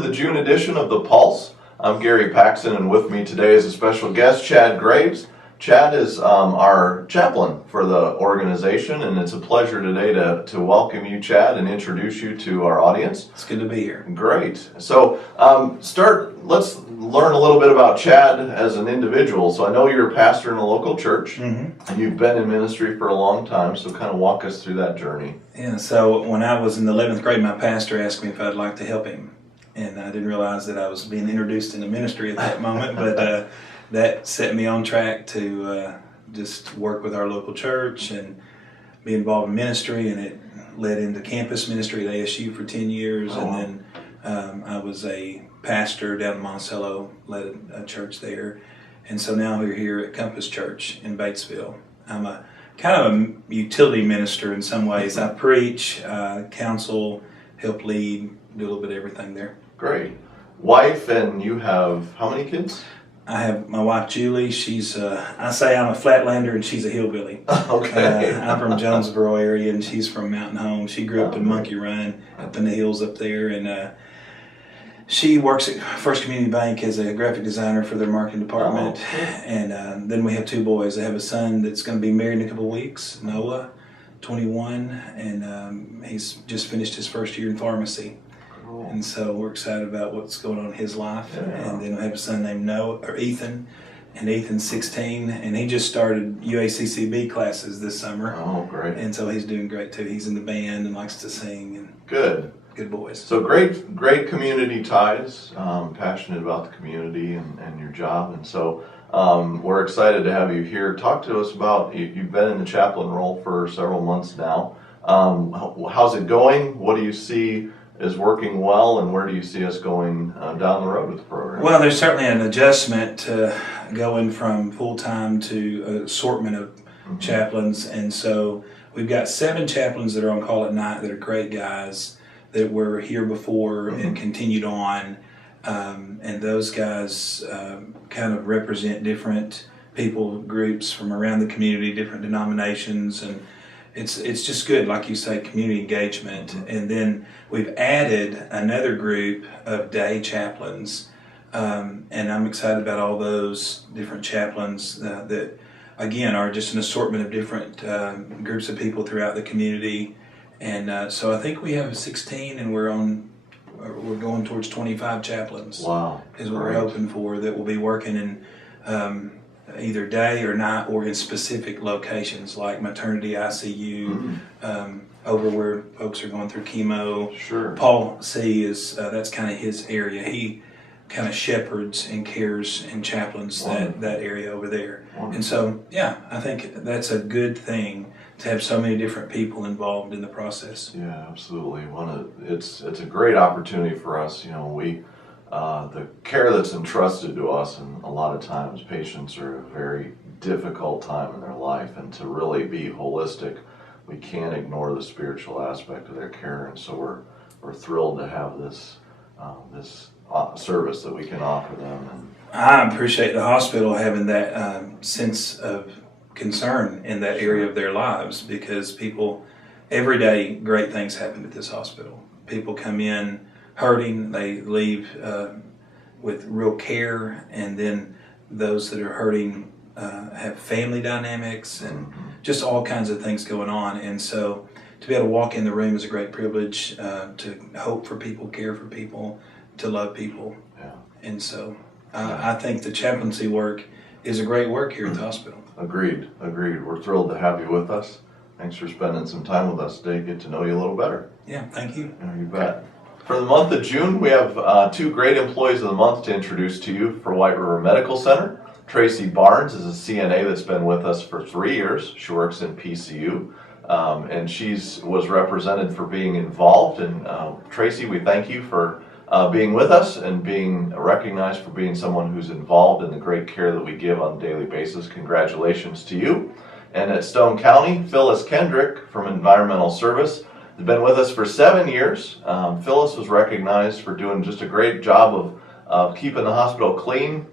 to the June edition of The Pulse. I'm Gary Paxton, and with me today is a special guest, Chad Graves. Chad is our chaplain for the organization, and it's a pleasure today to welcome you, Chad, and introduce you to our audience. It's good to be here. Great. So let's learn a little bit about Chad as an individual. So I know you're a pastor in a local church, and you've been in ministry for a long time, so kind of walk us through that journey. Yeah, so when I was in the 11th grade, my pastor asked me if I'd like to help him, and I didn't realize that I was being introduced into ministry at that moment, but that set me on track to just work with our local church and be involved in ministry, and it led into campus ministry at ASU for 10 years, and then I was a pastor down in Monticello, led a church there, and so now we're here at Compass Church in Batesville. I'm a kind of a utility minister in some ways. I preach, counsel, help lead, do a little bit of everything there. Great. Wife, and you have how many kids? I have my wife Julie. She's I say I'm a flatlander and she's a hillbilly. Okay. I'm from Jonesboro area and she's from Mountain Home. She grew up in Monkey Run up in the hills up there, and she works at First Community Bank as a graphic designer for their marketing department. And then we have two boys. I have a son that's going to be married in a couple of weeks, Noah, 21, and he's just finished his first year in pharmacy. And so we're excited about what's going on in his life. Yeah. And then I have a son named Ethan, and Ethan's 16, and he just started UACCB classes this summer. Oh, great. And so he's doing great too. He's in the band and likes to sing. And good boys. So great community ties, passionate about the community and your job. And so we're excited to have you here. Talk to us about, you've been in the chaplain role for several months now. How's it going? What do you see is working well, and where do you see us going down the road with the program? Well, there's certainly an adjustment to going from full-time to an assortment of chaplains, and so we've got 7 chaplains that are on call at night that are great guys that were here before and continued on, and those guys kind of represent different people groups from around the community, different denominations, and it's just good, like you say, community engagement. And then we've added another group of day chaplains, and I'm excited about all those different chaplains that, again, are just an assortment of different groups of people throughout the community. And so I think we have 16, and we're going towards 25 chaplains. Wow, is what we're hoping for, that will be working in either day or night, or in specific locations like maternity ICU, over where folks are going through chemo. Sure. Paul C. is that's kind of his area. He kind of shepherds and cares and chaplains that area over there. Wonderful. And so, yeah, I think that's a good thing to have so many different people involved in the process. Yeah, absolutely. It's a great opportunity for us. You know, the care that's entrusted to us, and a lot of times patients are at a very difficult time in their life, and to really be holistic, we can't ignore the spiritual aspect of their care, and so we're thrilled to have this service that we can offer them. And I appreciate the hospital having that sense of concern in that area of their lives, because people, every day, great things happen at this hospital. People come in hurting, they leave with real care, and then those that are hurting have family dynamics and just all kinds of things going on. And so to be able to walk in the room is a great privilege, to hope for people, care for people, to love people. Yeah. And so I think the chaplaincy work is a great work here at the hospital. Agreed. We're thrilled to have you with us. Thanks for spending some time with us today. Get to know you a little better. Yeah, thank you. Yeah, you bet. For the month of June, we have 2 great employees of the month to introduce to you for White River Medical Center. Tracy Barnes is a CNA that's been with us for 3 years. She works in PCU, and was represented for being involved. And Tracy, we thank you for being with us and being recognized for being someone who's involved in the great care that we give on a daily basis. Congratulations to you. And at Stone County, Phyllis Kendrick from Environmental Service has been with us for 7 years. Phyllis was recognized for doing just a great job of keeping the hospital clean.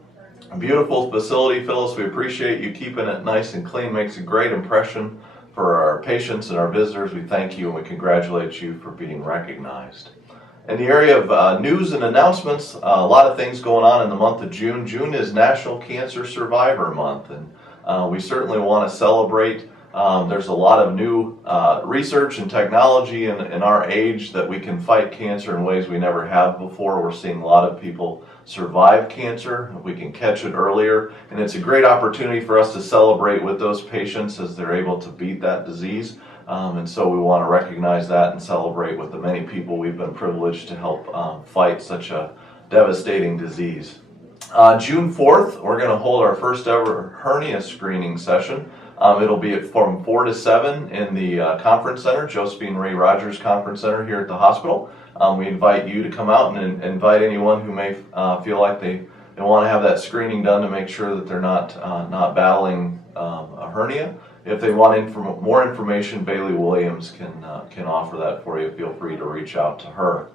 A beautiful facility, Phyllis. We appreciate you keeping it nice and clean. Makes a great impression for our patients and our visitors. We thank you and we congratulate you for being recognized. In the area of news and announcements, a lot of things going on in the month of June. June is National Cancer Survivor Month, and we certainly want to celebrate. There's a lot of new research and technology in our age that we can fight cancer in ways we never have before. We're seeing a lot of people survive cancer. We can catch it earlier, and it's a great opportunity for us to celebrate with those patients as they're able to beat that disease. And so we want to recognize that and celebrate with the many people we've been privileged to help fight such a devastating disease. June 4th, we're going to hold our first ever hernia screening session. It'll be from 4 to 7 in the conference center, Josephine Ray Rogers Conference Center here at the hospital. We invite you to come out and invite anyone who may feel like they want to have that screening done to make sure that they're not battling a hernia. If they want more information, Bailey Williams can offer that for you. Feel free to reach out to her.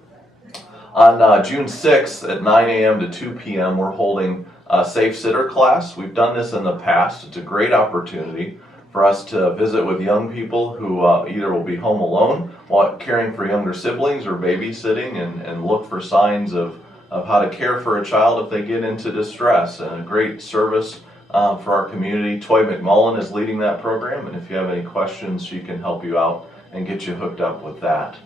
On June 6th at 9 a.m. to 2 p.m. we're holding a Safe Sitter class. We've done this in the past. It's a great opportunity for us to visit with young people who either will be home alone while caring for younger siblings or babysitting and look for signs of how to care for a child if they get into distress. And a great service for our community. Toy McMullen is leading that program, and if you have any questions, she can help you out and get you hooked up with that.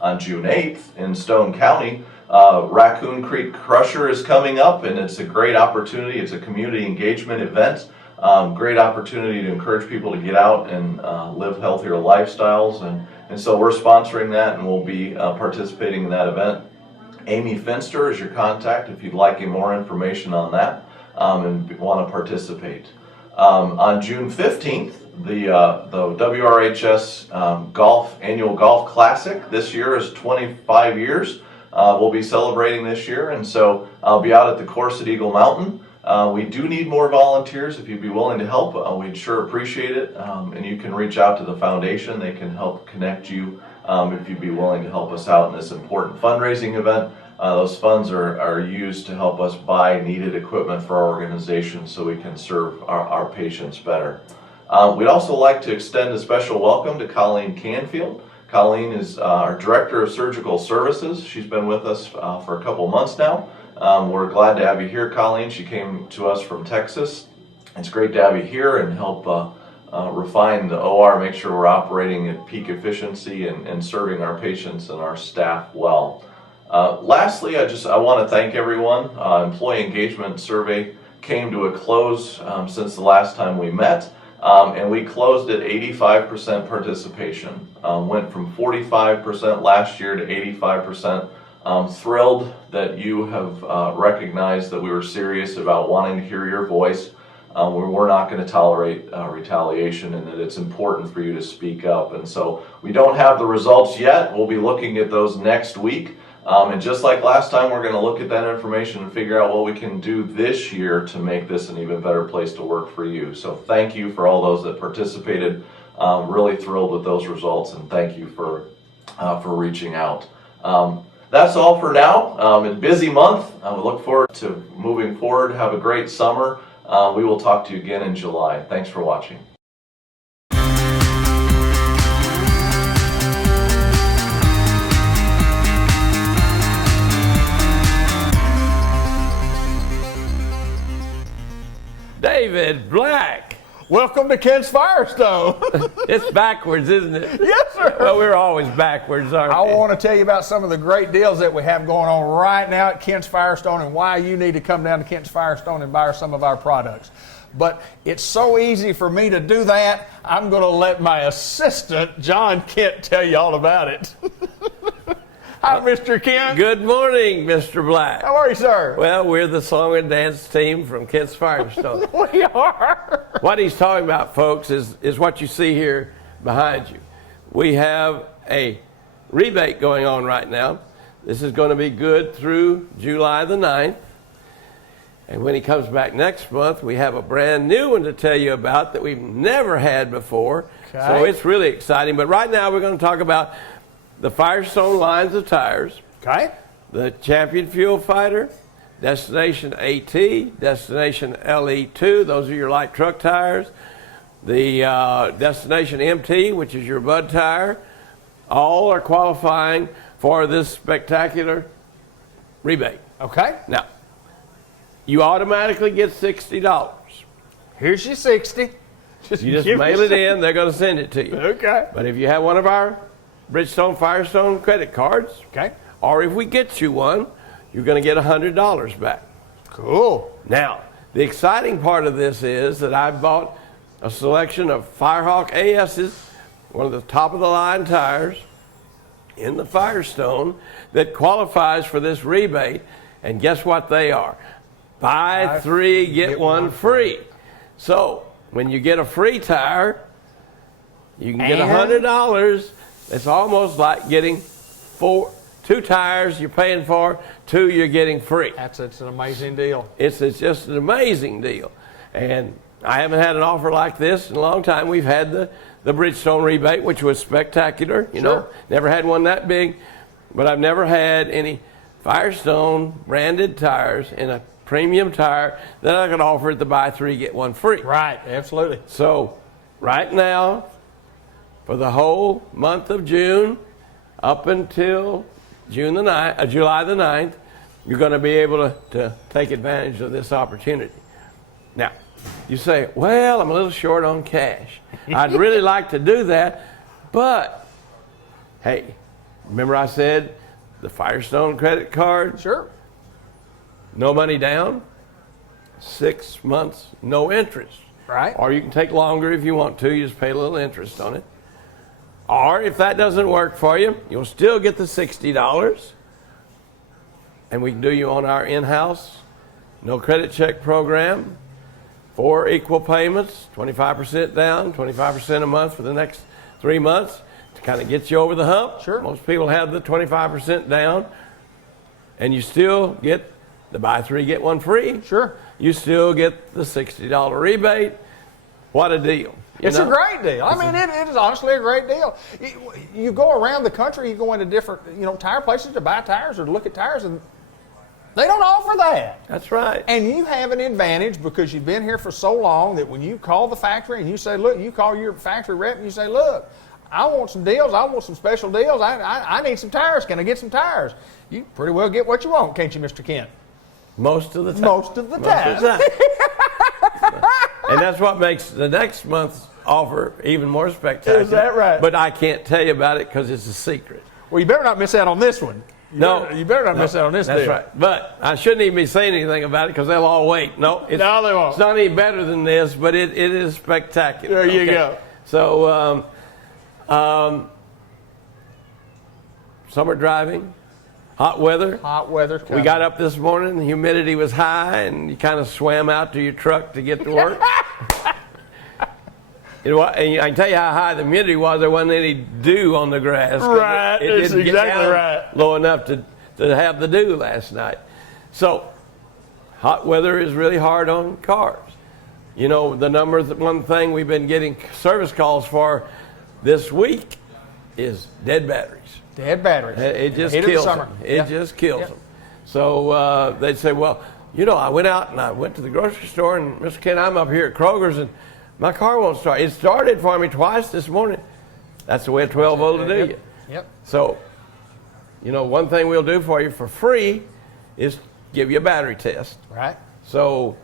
On June 8th in Stone County, Raccoon Creek Crusher is coming up, and it's a great opportunity. It's a community engagement event. Great opportunity to encourage people to get out and live healthier lifestyles, and so we're sponsoring that, and we'll be participating in that event. Amy Finster is your contact if you'd like more information on that and want to participate. On June 15th, the WRHS Annual Golf Classic this year is 25 years. We'll be celebrating this year, and so I'll be out at the course at Eagle Mountain. We do need more volunteers. If you'd be willing to help, we'd sure appreciate it. And you can reach out to the foundation. They can help connect you if you'd be willing to help us out in this important fundraising event. Those funds are used to help us buy needed equipment for our organization so we can serve our patients better. We'd also like to extend a special welcome to Colleen Canfield. Colleen is our Director of Surgical Services. She's been with us for a couple months now. We're glad to have you here, Colleen. She came to us from Texas. It's great to have you here and help refine the OR, make sure we're operating at peak efficiency and serving our patients and our staff well. Lastly, I want to thank everyone. Employee engagement survey came to a close since the last time we met, and we closed at 85% participation. Went from 45% last year to 85%. Thrilled that you have recognized that we were serious about wanting to hear your voice. We're not going to tolerate retaliation, and that it's important for you to speak up. And so we don't have the results yet. We'll be looking at those next week. And just like last time, we're going to look at that information and figure out what we can do this year to make this an even better place to work for you. So thank you for all those that participated. Really thrilled with those results, and thank you for reaching out. That's all for now. It's a busy month. We look forward to moving forward. Have a great summer. We will talk to you again in July. Thanks for watching. David Black. Welcome to Kent's Firestone. It's backwards, isn't it? Yes, sir. Well, we're always backwards, aren't we? I want to tell you about some of the great deals that we have going on right now at Kent's Firestone and why you need to come down to Kent's Firestone and buy some of our products. But it's so easy for me to do that, I'm going to let my assistant, John Kent, tell you all about it. Hi, Mr. Kent. Good morning, Mr. Black. How are you, sir? Well, we're the song and dance team from Kent's Firestone. We are. What he's talking about, folks, is what you see here behind you. We have a rebate going on right now. This is going to be good through July the 9th. And when he comes back next month, we have a brand new one to tell you about that we've never had before. Okay. So it's really exciting. But right now we're going to talk about the Firestone lines of tires. Okay. The Champion Fuel Fighter, Destination AT, Destination LE2, those are your light truck tires. The Destination MT, which is your mud tire. All are qualifying for this spectacular rebate. Okay. Now, you automatically get $60. Here's your 60. You just give mail me it in, they're going to send it to you. Okay. But if you have one of our Bridgestone Firestone credit cards, Okay. or if we get you one, you're going to get $100 back. Cool. Now, the exciting part of this is that I bought a selection of Firehawk AS's, one of the top of the line tires in the Firestone that qualifies for this rebate. And guess what they are? Buy three, get one free. So when you get a free tire, you can get $100. It's almost like getting two tires you're paying for, two you're getting free. It's an amazing deal. It's just an amazing deal. And I haven't had an offer like this in a long time. We've had the Bridgestone rebate, which was spectacular. You know, never had one that big, but I've never had any Firestone branded tires in a premium tire that I could offer at the buy three, get one free. Right, absolutely. So right now, for the whole month of June, up until July the 9th, you're going to be able to take advantage of this opportunity. Now, you say, well, I'm a little short on cash. I'd really like to do that, but hey, remember I said the Firestone credit card? Sure. No money down, 6 months, no interest. Right. Or you can take longer if you want to, you just pay a little interest on it. Or if that doesn't work for you, you'll still get the $60. And we can do you on our in-house, no credit check program, 4 equal payments, 25% down, 25% a month for the next 3 months to kind of get you over the hump. Sure. Most people have the 25% down, and you still get the buy three, get one free. Sure. You still get the $60 rebate. What a deal. It's a great deal. I mean, it is honestly a great deal. You go around the country, you go into different, tire places to buy tires or to look at tires, and they don't offer that. That's right. And you have an advantage because you've been here for so long that when you call the factory and you say, look, you call your factory rep and you say, look, I want some deals. I want some special deals. I need some tires. Can I get some tires? You pretty well get what you want, can't you, Mr. Kent? Most of the time. Most of the time. And that's what makes the next month's offer even more spectacular. Is that right? But I can't tell you about it because it's a secret. Well, you better not miss out on this one. You better not No, miss out on this That's deal. right. But I shouldn't even be saying anything about it because they'll all wait. No, No, they won't. It's not any better than this, but it is spectacular. There you go. So, summer driving, hot weather. Hot weather. We got up this morning, the humidity was high, and you kind of swam out to your truck to get to work. And I can tell you how high the humidity was. There wasn't any dew on the grass. Right, It it's didn't get exactly down right. low enough to have the dew last night. So, hot weather is really hard on cars. You know, one thing we've been getting service calls for this week is dead batteries. Dead batteries. It just Heat of the kills summer. them. It Yeah. just kills Yeah. them. So they'd say, well, I went out and I went to the grocery store, and Mr. Ken, I'm up here at Kroger's, and my car won't start. It started for me twice this morning. That's the way a 12 volt will do you. Yep. So, one thing we'll do for you for free is give you a battery test. Right. So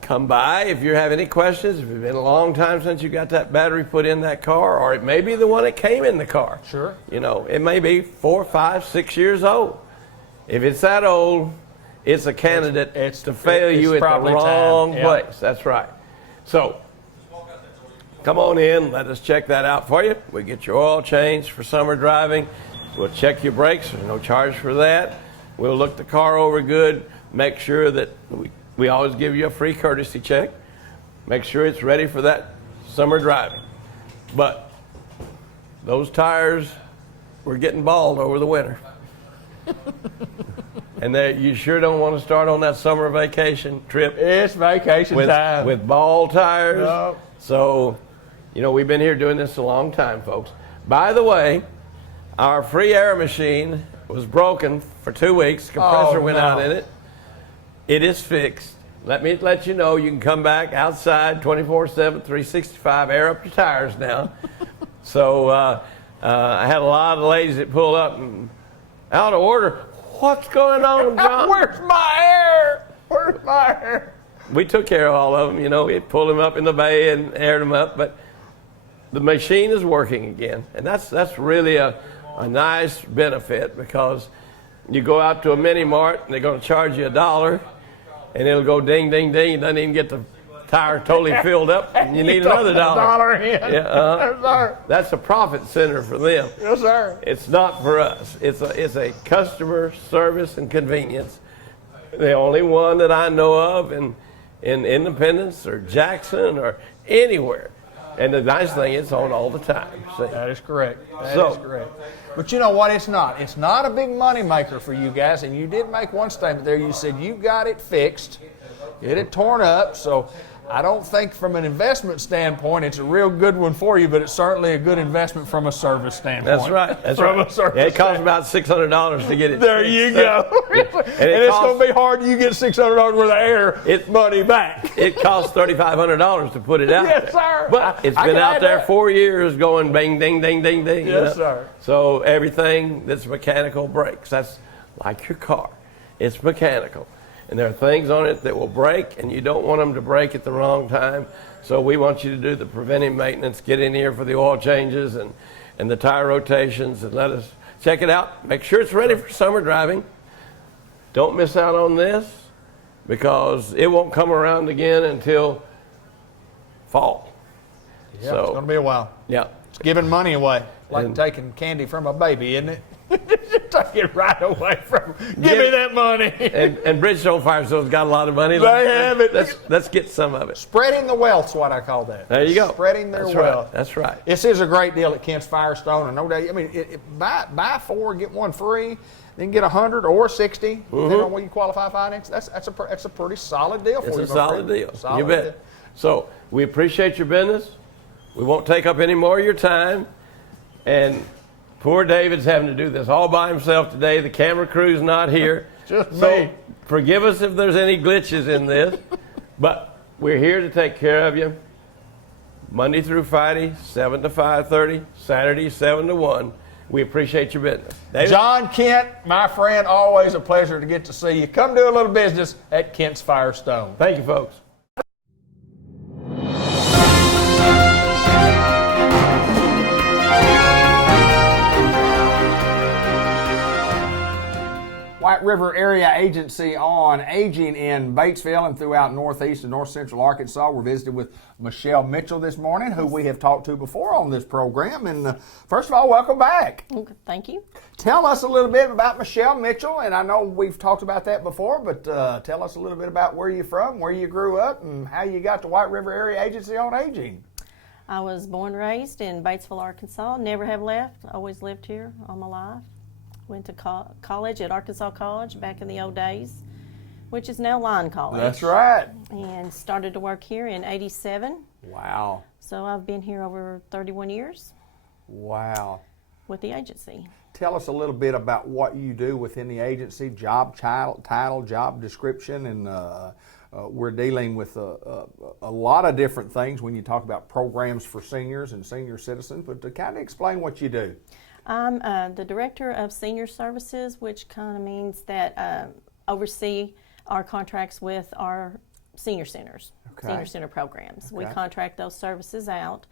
come by if you have any questions. If it's been a long time since you got that battery put in that car, or it may be the one that came in the car. Sure. It may be 4, 5, 6 years old. If it's that old, it's a candidate to fail you at the wrong place. That's right. So come on in, let us check that out for you. We get your oil changed for summer driving. We'll check your brakes. There's no charge for that. We'll look the car over good, make sure that we always give you a free courtesy check. Make sure it's ready for that summer driving. But those tires were getting bald over the winter. And you sure don't want to start on that summer vacation trip. It's vacation time. With bald tires. No. So, we've been here doing this a long time, folks. By the way, our free air machine was broken for 2 weeks. Compressor went out in it. It is fixed. Let me let you know, you can come back outside 24/7, 365, air up your tires now. So I had a lot of ladies that pulled up and Out of order. What's going on, John? Where's my hair? Where's my hair? We took care of all of them. You know, we pulled them up in the bay and aired them up, but the machine is working again, and that's really a nice benefit, because you go out to a mini mart and they're going to charge you $1, and it'll go ding, ding, ding. You don't even get the tire totally filled up, and you need another $1. In. Yeah, Yes, sir. That's a profit center for them. Yes, sir. It's not for us. It's a customer service and convenience. The only one that I know of in Independence or Jackson or anywhere. And the nice thing, it's on all the time. See? That is correct. That is correct. But you know what? It's not. It's not a big money maker for you guys. And you did make one statement there. You said you got it fixed, get it torn up. So I don't think from an investment standpoint it's a real good one for you, but it's certainly a good investment from a service standpoint. That's right. That's from right. A service It costs about $600 to get it. There you go. and it's going to be hard. You get $600 worth of air money back. It costs $3,500 to put it out Yes, there. sir. But it's been out there 4 years going bing, ding, ding, ding, ding. Yes, sir. So everything that's mechanical breaks. That's like your car. It's mechanical. And there are things on it that will break, and you don't want them to break at the wrong time. So we want you to do the preventive maintenance, get in here for the oil changes and the tire rotations, and let us check it out. Make sure it's ready for summer driving. Don't miss out on this, because it won't come around again until fall. Yeah, it's going to be a while. Yeah. It's giving money away. Like taking candy from a baby, isn't it? Take it right away from. Give me that money. and Bridgestone Firestone's got a lot of money. They have it. Let's get some of it. Spreading the wealth's what I call that. There you go. Spreading their That's wealth. Right. That's right. This is a great deal at Kent's Firestone, and no doubt. I mean, buy 4, get 1 free, then get 100 or 60, depending on where you qualify finance. That's a pretty solid deal for you. It's a solid deal. Solid You bet. deal. So we appreciate your business. We won't take up any more of your time. And poor David's having to do this all by himself today. The camera crew's not here. Just so me. Forgive us if there's any glitches in this. But we're here to take care of you. Monday through Friday, 7 to 5:30. Saturday, 7 to 1. We appreciate your business. David? John Kent, my friend, always a pleasure to get to see you. Come do a little business at Kent's Firestone. Thank you, folks. White River Area Agency on Aging in Batesville and throughout northeast and north central Arkansas. We're visiting with Michelle Mitchell this morning, who we have talked to before on this program. And first of all, welcome back. Thank you. Tell us a little bit about Michelle Mitchell, and I know we've talked about that before, but tell us a little bit about where you're from, where you grew up, and how you got to White River Area Agency on Aging. I was born and raised in Batesville, Arkansas. Never have left. Always lived here all my life. Went to college at Arkansas College back in the old days, which is now Line College. That's right. And started to work here in '87. Wow. So I've been here over 31 years. Wow. With the agency. Tell us a little bit about what you do within the agency, job title, job description, and we're dealing with a lot of different things when you talk about programs for seniors and senior citizens, but to kind of explain what you do. I'm the Director of Senior Services, which kind of means that oversee our contracts with our senior centers, senior center programs. We contract those services out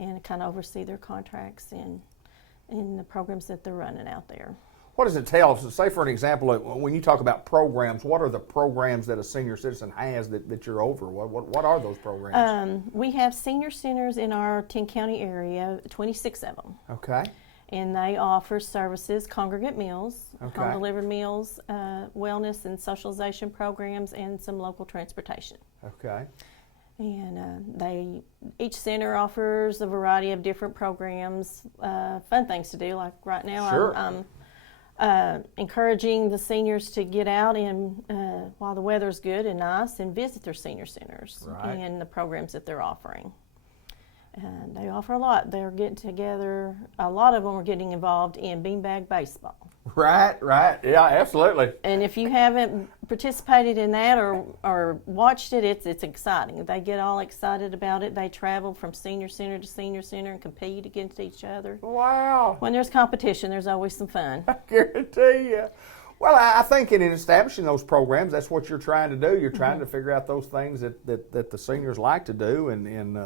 and kind of oversee their contracts in the programs that they're running out there. What does it tell? So say, for an example, when you talk about programs, what are the programs that a senior citizen has that you're over? What are those programs? We have senior centers in our 10-county area, 26 of them. Okay. And they offer services, congregate meals, home-delivered meals, wellness and socialization programs, and some local transportation. Okay. And each center offers a variety of different programs, fun things to do. Like right now, sure. I'm encouraging the seniors to get out and while the weather's good and nice, and visit their senior centers and the programs that they're offering. And they offer a lot. They're getting together. A lot of them are getting involved in beanbag baseball. Right. Yeah, absolutely. And if you haven't participated in that or watched it, it's exciting. They get all excited about it. They travel from senior center to senior center and compete against each other. Wow. When there's competition, there's always some fun. I guarantee you. Well, I think in establishing those programs, that's what you're trying to do. You're trying to figure out those things that the seniors like to do. And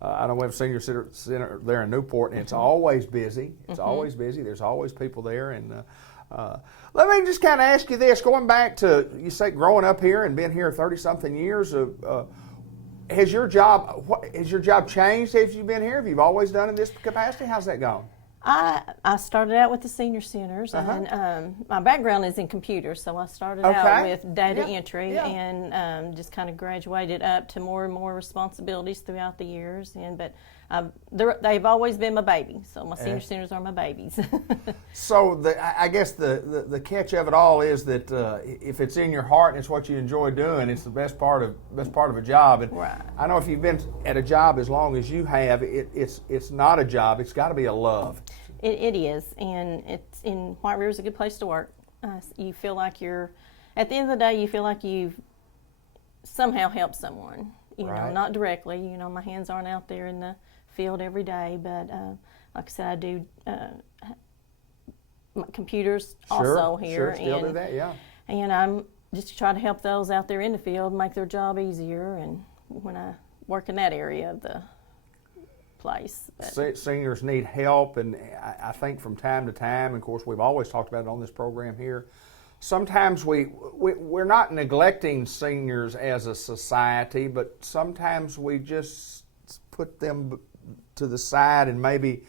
I know we have a senior center there in Newport, and it's always busy. It's always busy. There's always people there. And let me just kind of ask you this. Going back to, you say, growing up here and been here 30-something years, has your job changed as you've been here? Have you always done in this capacity? How's that going? I started out with the senior centers, and my background is in computers, so I started out with data entry and just kind of graduated up to more and more responsibilities throughout the years. But they've always been my baby, so my senior centers are my babies. So I guess the catch of it all is that if it's in your heart and it's what you enjoy doing, it's the best part of a job. And right. I know if you've been at a job as long as you have, it's not a job. It's got to be a love. It is, and it's in White River is a good place to work. You feel like at the end of the day, you feel like you've somehow helped someone. You know, not directly. You know, my hands aren't out there in the field every day, but like I said, I do computers also here. Sure, still do that, yeah. And I'm just trying to help those out there in the field make their job easier, and when I work in that area of the place. Seniors need help, and I think from time to time, and of course we've always talked about it on this program here, sometimes we're not neglecting seniors as a society, but sometimes we just put them to the side and maybe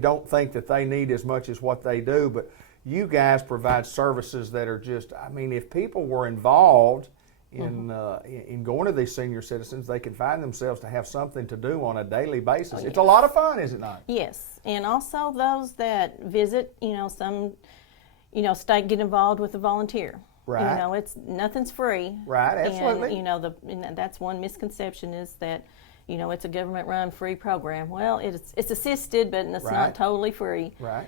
don't think that they need as much as what they do. But you guys provide services that are just, I mean, if people were involved in going to these senior citizens, they can find themselves to have something to do on a daily basis. Oh, yes. It's a lot of fun, is it not? Yes, and also those that visit, some, get involved with a volunteer. Right. Nothing's free. Right, absolutely. And that's one misconception is that, it's a government-run free program. Well, it's assisted, but it's not totally free. Right.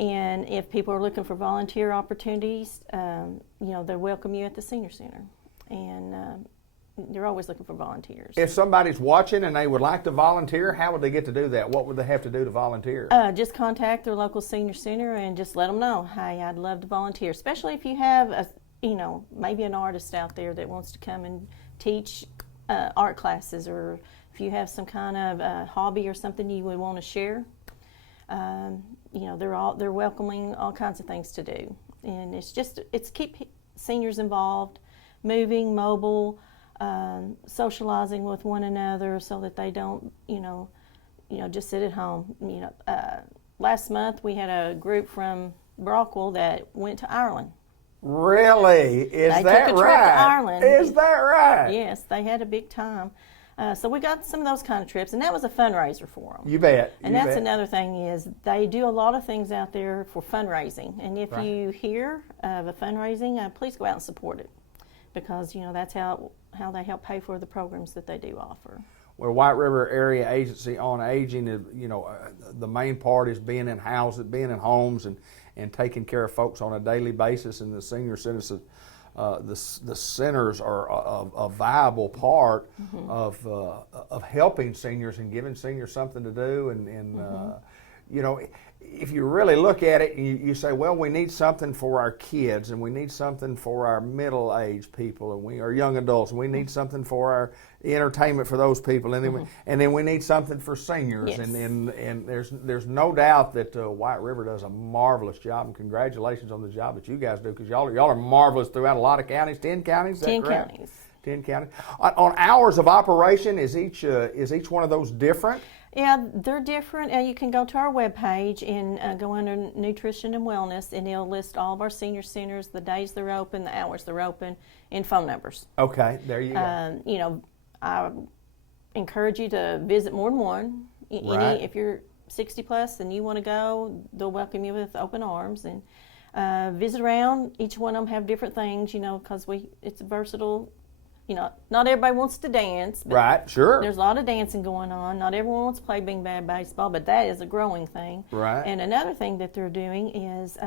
And if people are looking for volunteer opportunities, they welcome you at the senior center, and they're always looking for volunteers. If somebody's watching and they would like to volunteer, how would they get to do that? What would they have to do to volunteer? Just contact their local senior center and just let them know, hey, I'd love to volunteer. Especially if you have maybe an artist out there that wants to come and teach art classes, or if you have some kind of hobby or something you would want to share. They're welcoming all kinds of things to do, and it's keep seniors involved, moving, mobile, socializing with one another, so that they don't just sit at home. Last month we had a group from Brockwell that went to Ireland. Really? Is that right? They took a trip to Ireland. Is that right? Yes, they had a big time. So we got some of those kind of trips, and that was a fundraiser for them. You bet. And that's another thing is they do a lot of things out there for fundraising. And if you hear of a fundraising, please go out and support it, because that's how they help pay for the programs that they do offer. Well, White River Area Agency on Aging, the main part is being in houses, being in homes, and taking care of folks on a daily basis. And the senior citizens, the centers are a viable part of helping seniors and giving seniors something to do. And if you really look at it, you say, well, we need something for our kids, and we need something for our middle-aged people, and we are young adults, and we need something for our entertainment for those people, and then we need something for seniors. Yes. And there's no doubt that White River does a marvelous job, and congratulations on the job that you guys do, because y'all are marvelous throughout a lot of counties. 10 counties, is that 10 correct? counties. 10 counties. On hours of operation, is each one of those different? Yeah, they're different. You can go to our webpage and go under Nutrition and Wellness, and it'll list all of our senior centers, the days they're open, the hours they're open, and phone numbers. Okay, there you go. I encourage you to visit more than one. If you're 60 plus and you want to go, they'll welcome you with open arms, and visit around. Each one of them have different things, because it's a versatile not everybody wants to dance. But Right, sure. there's a lot of dancing going on. Not everyone wants to play big bad baseball, but that is a growing thing. Right. And another thing that they're doing is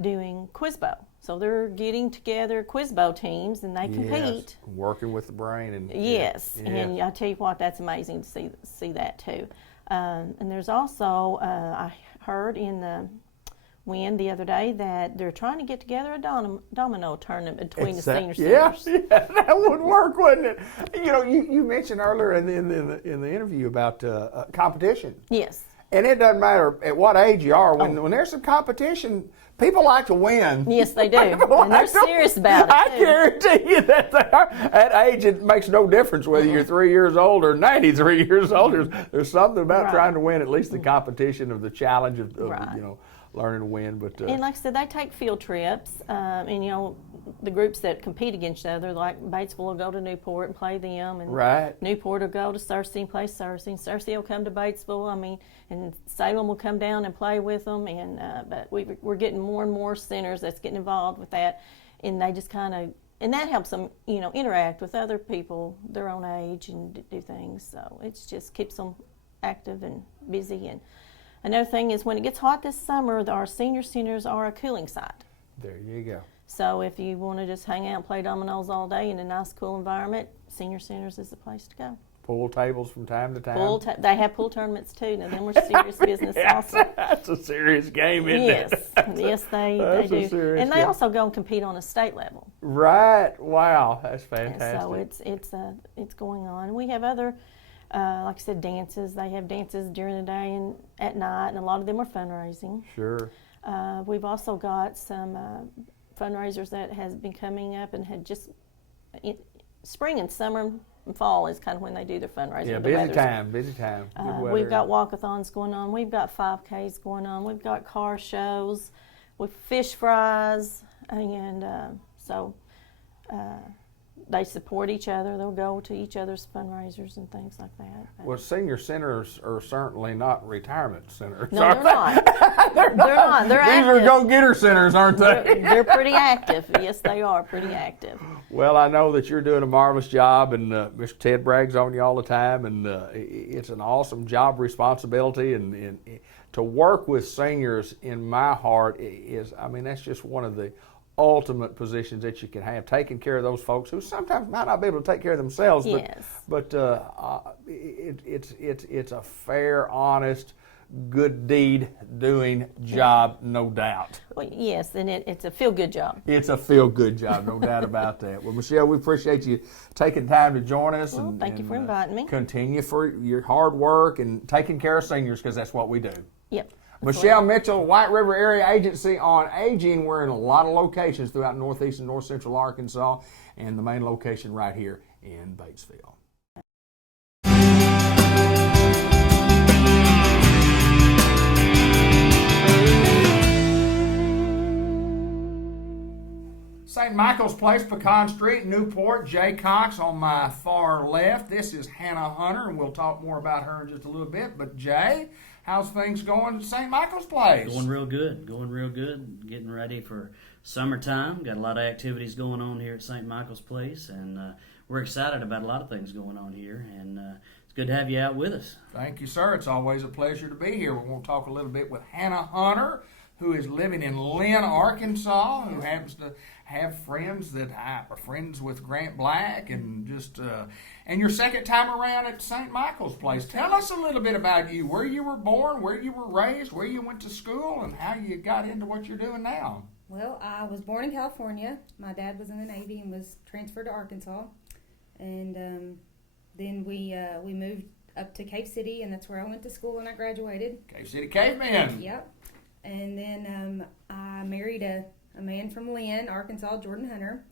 doing Quizbo. So they're getting together Quizbo teams, and they compete. Yes, working with the brain. And Yes, and I tell you what, that's amazing to see that too. And there's also, I heard in the Wind the other day that they're trying to get together a domino tournament between the senior centers. Yeah, that would work, wouldn't it? You mentioned earlier in the interview about competition. Yes. And it doesn't matter at what age you are. When there's some competition, people like to win. Yes, they do. And they're serious about it, I too. guarantee you that they are. At age, it makes no difference whether you're 3 years old or 93 years old. There's something about Right. trying to win, at least the competition of the challenge of Right. learning to win. But And like I said, they take field trips, and the groups that compete against each other, like Batesville will go to Newport and play them, and Right. Newport will go to Searcy and play Searcy, and Searcy will come to Batesville. And Salem will come down and play with them. And but we're getting more and more centers that's getting involved with that, and they just and that helps them, interact with other people their own age and do things. So it just keeps them active and busy. And another thing is, when it gets hot this summer, our senior centers are a cooling site. there you go. So if you want to just hang out and play dominoes all day in a nice, cool environment, senior centers is the place to go. Pool tables from time to time. They have pool tournaments too. Now, them are serious business also. That's a serious game, isn't Yes, it? yes, they That's a do. serious And they game. also go and compete on a state level. Right. Wow. That's And fantastic. so it's going on. We have other, like I said, dances. They have dances during the day and at night, and a lot of them are fundraising. Sure. We've also got some fundraisers that has been coming up and had just spring and summer and fall is kind of when they do their fundraiser. Yeah, The busy weather's- time. Good weather. We've got walkathons going on. We've got 5Ks going on. We've got car shows with fish fries, and so they support each other. They'll go to each other's fundraisers and things like that. But Well, senior centers are certainly not retirement centers. no, are they're they? not. They're not. They're These are active. go-getter centers, aren't they? They're pretty active. Yes, they are pretty active. Well, I know that you're doing a marvelous job, and Mr. Ted brags on you all the time, and it's an awesome job responsibility, and to work with seniors in my heart is, that's just one of the ultimate positions that you can have, taking care of those folks who sometimes might not be able to take care of themselves. Yes. But it's a fair, honest, good deed doing job, no doubt. Well, yes, and it's a feel-good job. It's a feel-good job, no doubt about that. Well, Michelle, we appreciate you taking time to join us. Well, thank you for inviting me. Continue for your hard work and taking care of seniors, because that's what we do. Yep. Michelle Mitchell, White River Area Agency on Aging. We're in a lot of locations throughout northeast and north central Arkansas, and the main location right here in Batesville. St. Michael's Place, Pecan Street, Newport. Jay Cox on my far left. This is Hannah Hunter, and we'll talk more about her in just a little bit. But Jay, how's things going at St. Michael's Place? Going real good. Getting ready for summertime. Got a lot of activities going on here at St. Michael's Place, and we're excited about a lot of things going on here. And it's good to have you out with us. Thank you, sir. It's always a pleasure to be here. We're going to talk a little bit with Hannah Hunter, who is living in Lynn, Arkansas, who happens to have friends that are friends with Grant Black, and just and your second time around at St. Michael's Place. Tell us a little bit about you, where you were born, where you were raised, where you went to school, and how you got into what you're doing now. Well, I was born in California. My dad was in the Navy and was transferred to Arkansas, and then we moved up to Cave City, and that's where I went to school and I graduated. Cave City Cavemen. Yep. And then I married a man from Lynn, Arkansas, Jordan Hunter,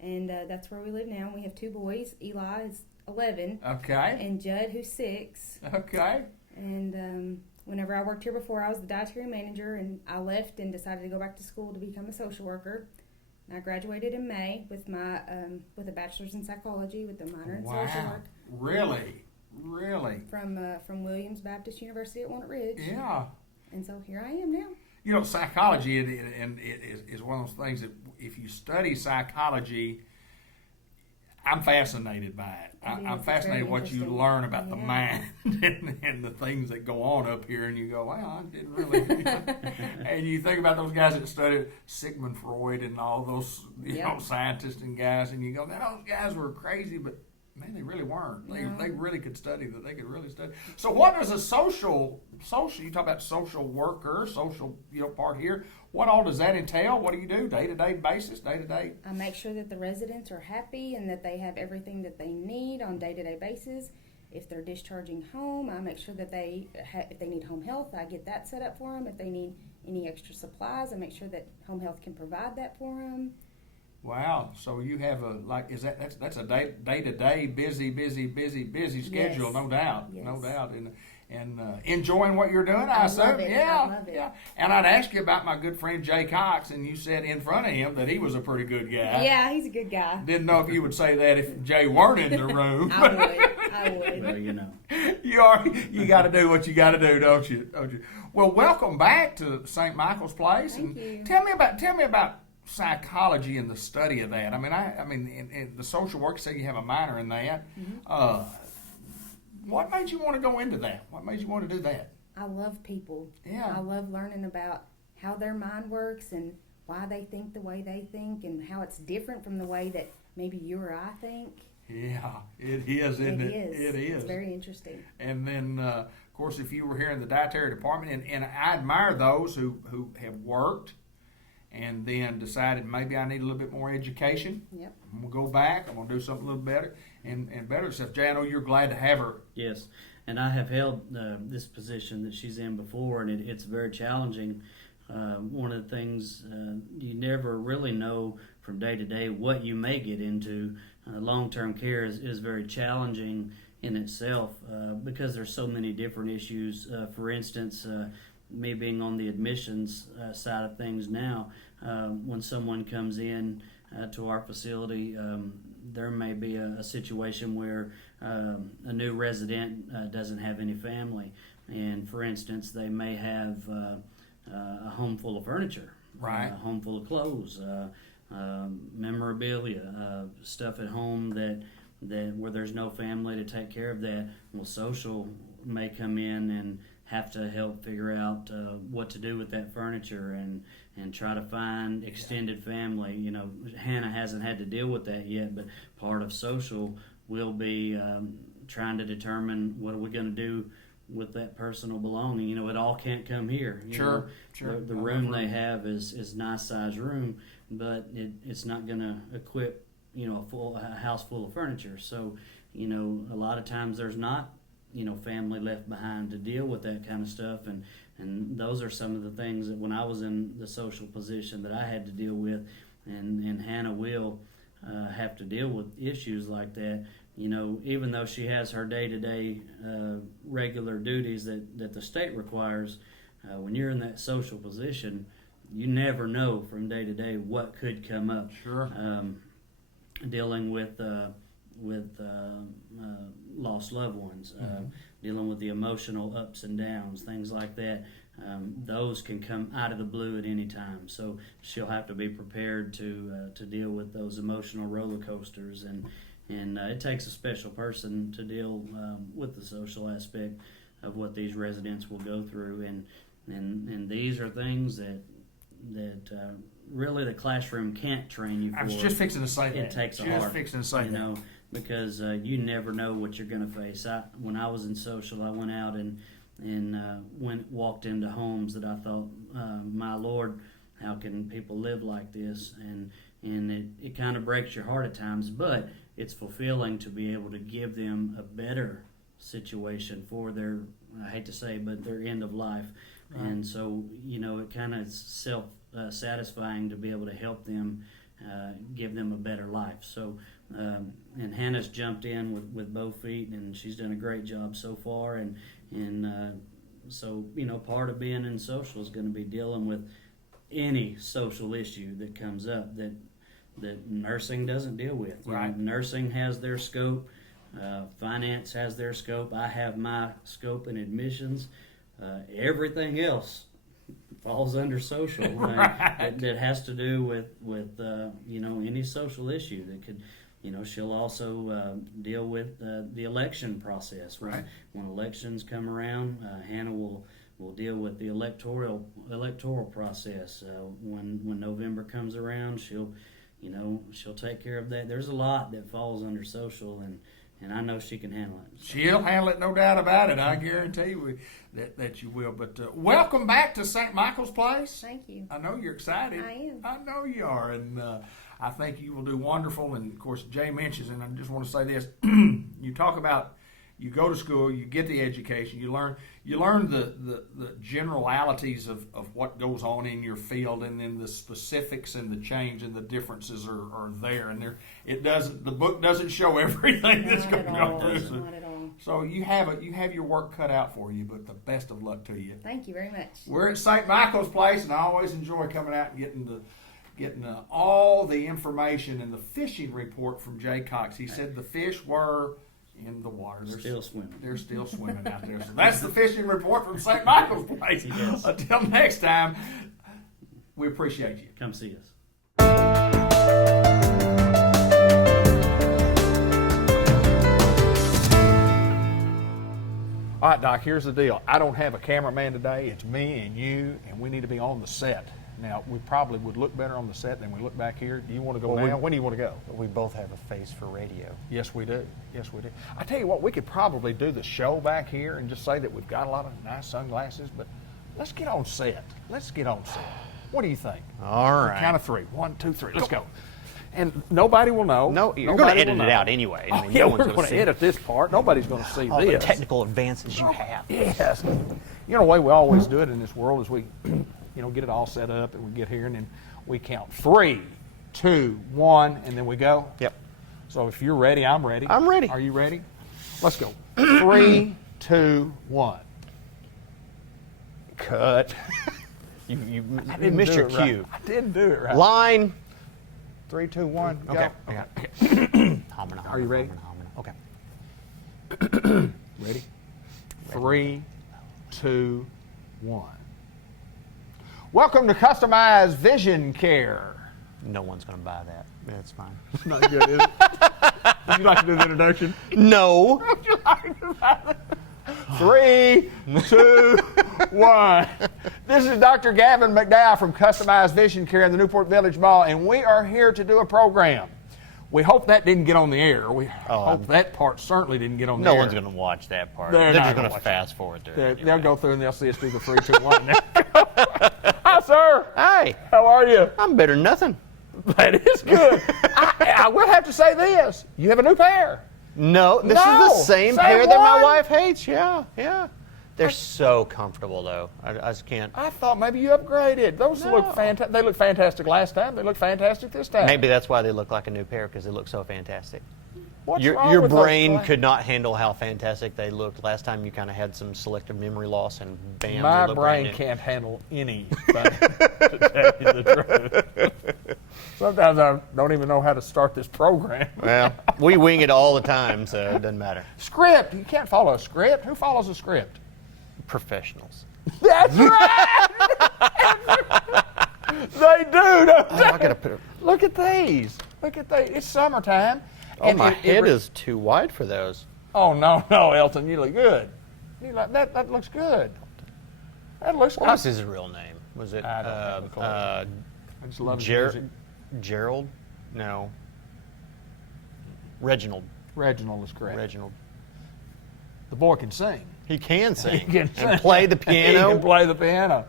and that's where we live now. We have two boys. Eli is 11. Okay. And Judd, who's 6. Okay. And whenever I worked here before, I was the dietary manager, and I left and decided to go back to school to become a social worker. And I graduated in May with my with a bachelor's in psychology with a minor in social work. Really? From Williams Baptist University at Walnut Ridge. Yeah. And so here I am now. You know, psychology is one of those things that if you study psychology, I'm fascinated by it. I'm fascinated what you learn about the mind and the things that go on up here, and you go, well, I didn't really. And you think about those guys that studied Sigmund Freud and all those scientists and guys, and you go, man, those guys were crazy, but man, they really weren't. They really could study that. They could really study. So what does a social, you talk about social worker, social, part here. What all does that entail? What do you do day-to-day basis, day-to-day? I make sure that the residents are happy and that they have everything that they need on day-to-day basis. If they're discharging home, I make sure that if they need home health, I get that set up for them. If they need any extra supplies, I make sure that home health can provide that for them. Wow! So you have that's a day-to-day busy schedule, yes. No doubt, yes. No doubt, and enjoying what you're doing. I assume, love it. yeah, I love it. yeah. And I'd ask you about my good friend Jay Cox, and you said in front of him that he was a pretty good guy. Yeah, he's a good guy. Didn't know if you would say that if Jay weren't in the room. I would. Well, you know. You got to do what you got to do, don't you? Well, welcome back to St. Michael's Place. Thank you. Tell me about psychology and the study of that. I mean, in the social work, say you have a minor in that. Mm-hmm. What made you want to go into that? What made you want to do that? I love people. Yeah. I love learning about how their mind works and why they think the way they think and how it's different from the way that maybe you or I think. Yeah, it is, isn't it? It is. It's very interesting. And then, of course, if you were here in the dietary department, and I admire those who have worked and then decided maybe I need a little bit more education. Yep. I'm going to go back. I'm going to do something a little better and better stuff. Jay, I know you're glad to have her. Yes, and I have held this position that she's in before, and it's very challenging. One of the things you never really know from day to day what you may get into. Long-term care is very challenging in itself because there's so many different issues. For instance, me being on the admissions side of things now, when someone comes in to our facility, there may be a situation where a new resident doesn't have any family, and for instance, they may have a home full of furniture, right? A home full of clothes, memorabilia, stuff at home that where there's no family to take care of that. Well, social may come in and have to help figure out what to do with that furniture and try to find extended family. You know, Hannah hasn't had to deal with that yet, but part of social will be trying to determine what are we going to do with that personal belonging. You know, it all can't come here. Sure. The room they have is nice size room, but it's not going to equip, a house full of furniture. So, a lot of times there's not, family left behind to deal with that kind of stuff. And those are some of the things that when I was in the social position that I had to deal with, and Hannah will have to deal with issues like that. Even though she has her day-to-day regular duties that the state requires, when you're in that social position, you never know from day to day what could come up. Sure. Dealing with lost loved ones, dealing with the emotional ups and downs, things like that. Those can come out of the blue at any time. So she'll have to be prepared to deal with those emotional roller coasters, and it takes a special person to deal with the social aspect of what these residents will go through, and these are things that really the classroom can't train you for. I was just fixing to say that. It takes a heart, because you never know what you're going to face. When I was in social, I went out and walked into homes that I thought, my Lord, how can people live like this? And it kind of breaks your heart at times, but it's fulfilling to be able to give them a better situation for their, I hate to say, but their end of life. Right. And so, it kind of is satisfying to be able to help them, give them a better life. So, and Hannah's jumped in with both feet, and she's done a great job so far. So, part of being in social is going to be dealing with any social issue that comes up that nursing doesn't deal with. Right. Nursing has their scope. Finance has their scope. I have my scope in admissions. Everything else falls under social. Right. that has to do with any social issue that could she'll also deal with the election process. Right. When elections come around, Hannah will deal with the electoral process. When November comes around, she'll take care of that. There's a lot that falls under social, and I know she can handle it. She'll handle it, no doubt about it. I guarantee you that you will. But welcome back to St. Michael's Place. Thank you. I know you're excited. I am. I know you are, and I think you will do wonderful. And of course, Jay mentions, and I just want to say this: you talk about you go to school, you get the education, you learn the generalities of what goes on in your field, and then the specifics and the change and the differences are there. And the book doesn't show everything that's going on through. Not at all. So you have your work cut out for you, but the best of luck to you. Thank you very much. We're at St. Michael's Place, and I always enjoy coming out and getting all the information and the fishing report from Jay Cox. He said the fish were in the water. They're still swimming. They're still swimming out there. So that's the fishing report from St. Michael's Place. Yes. Until next time, we appreciate you. Come see us. All right, Doc, here's the deal. I don't have a cameraman today. It's me and you, and we need to be on the set. Now, we probably would look better on the set than we look back here. Do you want to go now? When do you want to go? We both have a face for radio. Yes, we do. Yes, we do. I tell you what, we could probably do the show back here and just say that we've got a lot of nice sunglasses, but let's get on set. Let's get on set. What do you think? All right. Count of three. 1, 2, 3. Let's go. And nobody will know. No, you're going to edit it out anyway. Oh, yeah, we're going to edit this part. Nobody's going to see all this. the technical advances you have. Yes. You know, the way we always do it in this world is we, get it all set up, and we get here, and then we count 3, 2, 1, and then we go. Yep. So if you're ready, I'm ready. I'm ready. Are you ready? Let's go. 3, 2, 1. Cut. you missed your cue. Right. I didn't do it right. Line. 3, 2, 1. Go. Okay. Are you ready? Okay. Ready? 3, 2, 1. Welcome to Customized Vision Care. No one's going to buy that. That's fine. It's not good, is it? Would you like to do the introduction? No. Would you like to do 3, 2, 1. This is Dr. Gavin McDowell from Customized Vision Care in the Newport Village Mall, and we are here to do a program. We hope that didn't get on the air. We hope that part certainly didn't get on the air. No one's going to watch that part. They're just going gonna to fast forward through it. They'll go through and they'll see us do the 3, 2, 1. Hi, sir. Hey. How are you? I'm better than nothing. That is good. I will have to say this. You have a new pair. No, this is the same pair that my wife hates. Yeah. They're so comfortable, though. I just can't. I thought maybe you upgraded. Those look fantastic. They looked fantastic last time. They look fantastic this time. Maybe that's why they look like a new pair, because they look so fantastic. What's wrong Your with those brain glasses? could not handle how fantastic they looked. Last time you kind of had some selective memory loss, and bam, My they look brand brain new. can't handle anything, to tell you the truth. Sometimes I don't even know how to start this program. Well, we wing it all the time, so it doesn't matter. Script. You can't follow a script. Who follows a script? Professionals. That's right! They do, don't they? I gotta put it. Look at these. Look at these. It's summertime. Oh, my head is too wide for those. Oh, no, Elton. You look good. That looks good. That looks What was his real name? Was it I don't know. I just love his music. Gerald? No. Reginald. Reginald is correct. Reginald. The boy can sing. He can sing. He can sing. And play the piano. He can play the piano.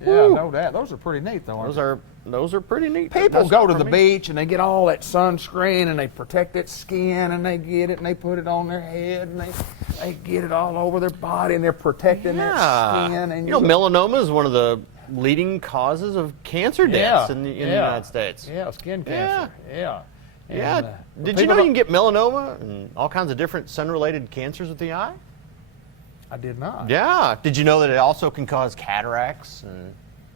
Yeah, I know that. Those are pretty neat, though, aren't they? Those are pretty neat. People That's go not to for the me. beach and they get all that sunscreen and they protect that skin and they get it and they put it on their head and they get it all over their body and they're protecting that skin. And melanoma is one of the leading causes of cancer deaths in the United States. Yeah, skin cancer. Yeah. Yeah. And, Did you know you can get melanoma and all kinds of different sun-related cancers of the eye? I did not. Yeah. Did you know that it also can cause cataracts and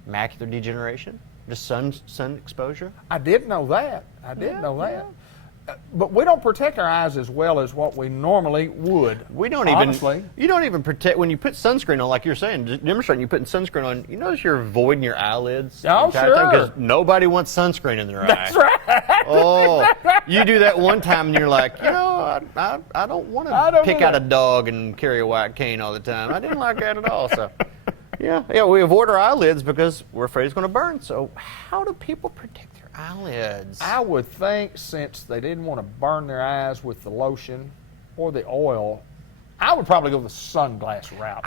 macular degeneration? Just sun exposure? I did know that. I did know that. but we don't protect our eyes as well as what we normally would. We don't honestly. even. You don't even protect when you put sunscreen on, like you're saying. Just demonstrating you putting sunscreen on. You notice you're avoiding your eyelids. Oh, sure. Because nobody wants sunscreen in their That's eye. right. Oh, you do that one time and you're like, I don't want to pick out a dog and carry a white cane all the time. I didn't like that at all. So, yeah, we avoid our eyelids because we're afraid it's going to burn. So, how do people protect their eyelids? I would think since they didn't want to burn their eyes with the lotion or the oil, I would probably go the sunglass route.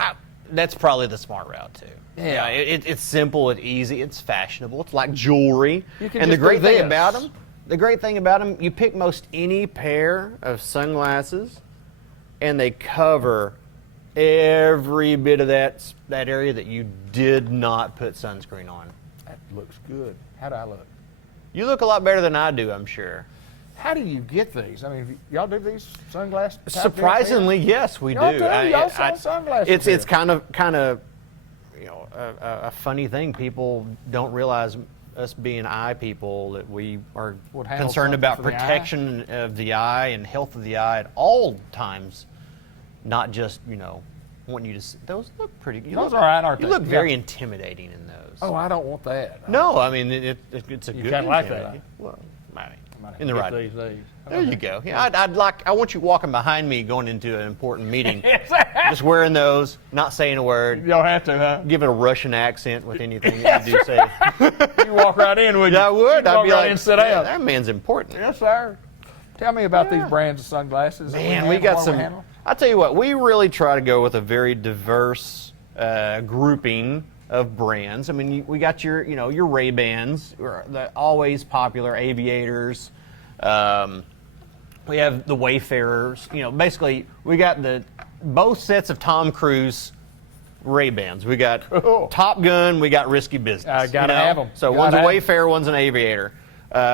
That's probably the smart route too. Yeah. It's simple, it's easy, it's fashionable. It's like jewelry. You can and the just great do thing this. about them, you pick most any pair of sunglasses, and they cover every bit of that area that you did not put sunscreen on. That looks good. How do I look? You look a lot better than I do, I'm sure. How do you get these? I mean, y'all do these sunglasses? Surprisingly, yes, we Y'all do. do? Y'all sell sunglasses It's here. kind of a funny thing. People don't realize us being eye people that we are Would handle concerned something about for the eye? protection of the eye and health of the eye at all times, not just wanting you to. Those look pretty. Those are all right, aren't You they? look very Yeah. intimidating in those. Oh, I don't want that. No, I mean it's a You good. kinda like that, intimidating. Well, maybe. I might In the get right. These. There you go. Yeah, I want you walking behind me going into an important meeting, just wearing those, not saying a word, You don't have to, huh? give it a Russian accent with anything that you do say. You walk right in, would you? Yeah, I would. You I'd walk be right like, in and sit "Yeah, down. that man's important. Yes, sir. Tell me about these brands of sunglasses. that Man, have we and got what we some. handle. I tell you what, we really try to go with a very diverse grouping of brands. I mean, we got your Ray-Bans, the always popular aviators. We have the Wayfarers. Basically, we got both sets of Tom Cruise Ray-Bans. We got Cool. Top Gun. We got Risky Business. I gotta have 'em. So Gotta one's a have 'em. Wayfarer, one's an Aviator.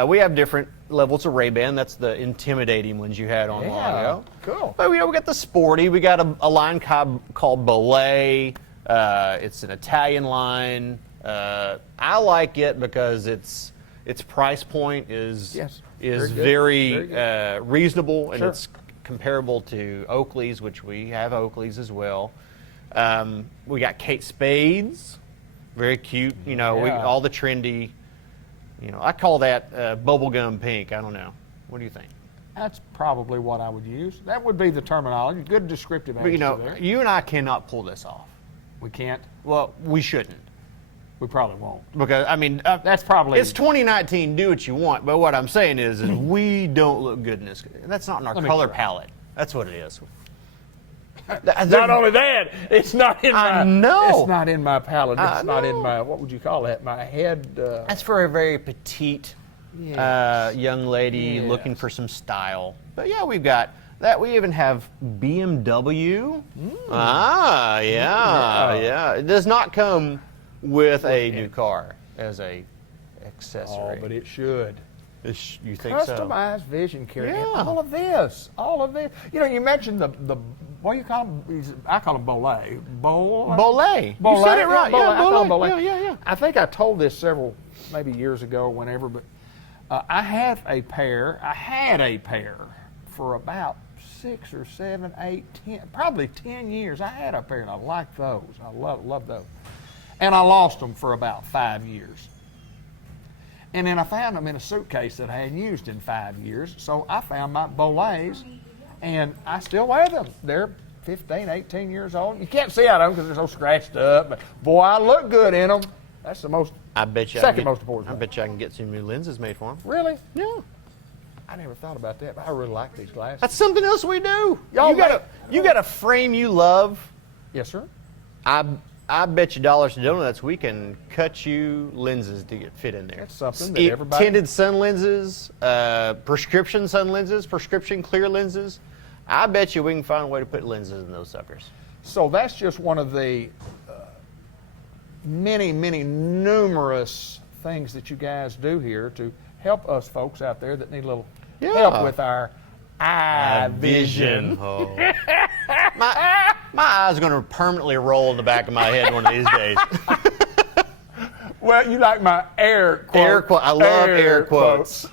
We have different levels of Ray-Ban. That's the intimidating ones you had on a while ago. Cool. But we got the sporty. We got a line called Belay. It's an Italian line. I like it because its price point is Yes. very reasonable, and Sure. it's comparable to Oakley's, which we have Oakley's as well. We got Kate Spade's, very cute. All the trendy. I call that bubblegum pink. I don't know. What do you think? That's probably what I would use. That would be the terminology. Good descriptive But answer there. you and I cannot pull this off. We can't. Well, we shouldn't. We probably won't. Because, That's probably. it's 2019, do what you want. But what I'm saying is we don't look good in this. That's not in our Let me color try. palette. That's what it is. Not only that, it's not in I my. know. It's not in my palate. I It's not in know. my. What would you call that? My head. That's for a very petite Yes. young lady Yes. looking for some style. But yeah, we've got that. We even have BMW. Yeah. It does not come with a new car as a accessory. Oh, but it should. You think so? Customized vision care. And Yeah. all of this. You mentioned the what do you call them? I call them Bolay. Bolay. Bolay. You said it right. Bolay. Yeah, I call them Bolay. Bolay. Yeah. I think I told this several, maybe years ago, whenever, but I had a pair for about 6 or 7, 8, 10, probably 10 years. I had a pair, and I liked those. I love those. And I lost them for about 5 years. And then I found them in a suitcase that I hadn't used in 5 years. So I found my Bolays, and I still wear them. They're 15, 18 years old. You can't see out of them because they're so scratched up. But boy, I look good in them. That's the most. I bet you. Second most important I thing. bet you I can get some new lenses made for them. Really? Yeah. I never thought about that, but I really like these glasses. That's something else we do. Y'all You got a frame you love. Yes, sir. I bet you dollars to donuts we can cut you lenses to get fit in there. That's something that everybody- Tinted sun lenses, prescription sun lenses, prescription clear lenses. I bet you we can find a way to put lenses in those suckers. So that's just one of the many, numerous things that you guys do here to help us folks out there that need a little help with our eye vision. Oh. My eye's going to permanently roll in the back of my head one of these days. Well, you like my air quotes. I love air quotes.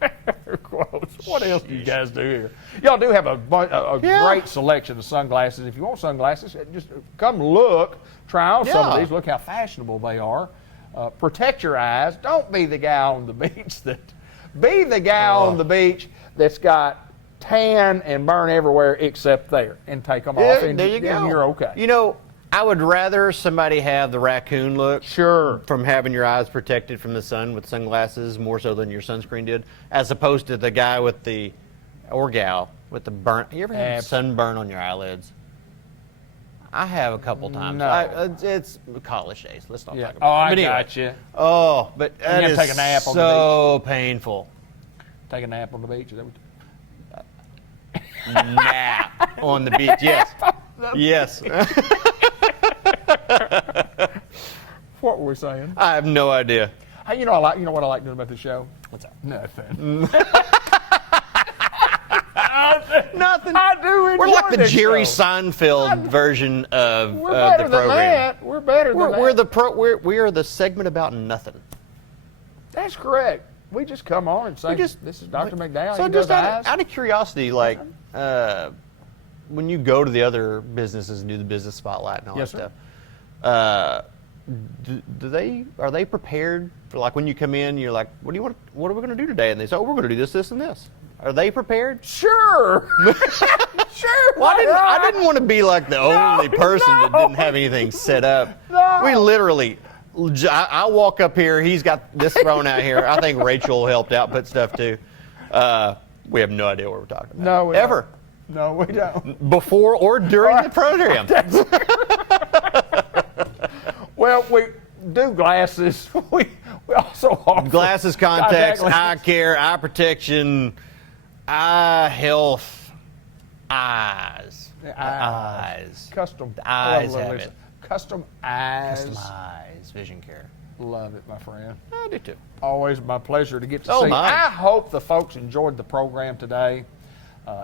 Air quotes. What else do you guys do here? Y'all do have a great selection of sunglasses. If you want sunglasses, just come look, try on some of these. Look how fashionable they are. Protect your eyes. Don't be the guy on the beach be the guy on the beach that's got tan and burn everywhere except there, and take them off. And there you go. And you're okay. You know, I would rather somebody have the raccoon look from having your eyes protected from the sun with sunglasses more so than your sunscreen did, as opposed to the guy with the, or gal, with the burn. You ever have sunburn on your eyelids? I have a couple times. No. It's college days. Let's not talk about it. Oh, I But anyway. got you. Oh, but that have is to take a nap on the so painful. Take a nap on the beach. Is that what Nap on the beach, yes. Yes. What were we saying? I have no idea. Hey, you know what I like doing about this show? What's that? Nothing. Nothing. I do enjoy We're like the this Jerry show. Seinfeld version of We're better the than program. that. We're better than that. We are the segment about nothing. That's correct. We just come on and say, this is Dr. McDowell. So he just does eyes. out of curiosity, like when you go to the other businesses and do the business spotlight and all Yes, that sir. stuff, are they prepared for, like, when you come in, you're like, what are we going to do today? And they say, oh, we're going to do this, this, and this. Are they prepared? Sure. Sure. Well, I didn't want to be like the only person that didn't have anything set up. No. We literally, I walk up here, he's got this thrown out here. I think Rachel helped out put stuff too. We have no idea what we're talking about. No, we Ever. don't. No, we don't. Before or during the program. Well, we do glasses. We also offer Glasses, contacts, contact eye lenses. care, eye protection, eye health, eyes. Custom. The eyes I love have Lisa. it. Custom eyes. Custom eyes, vision care. Love it, my friend. I do too. Always my pleasure to get to Oh, see. mine. I hope the folks enjoyed the program today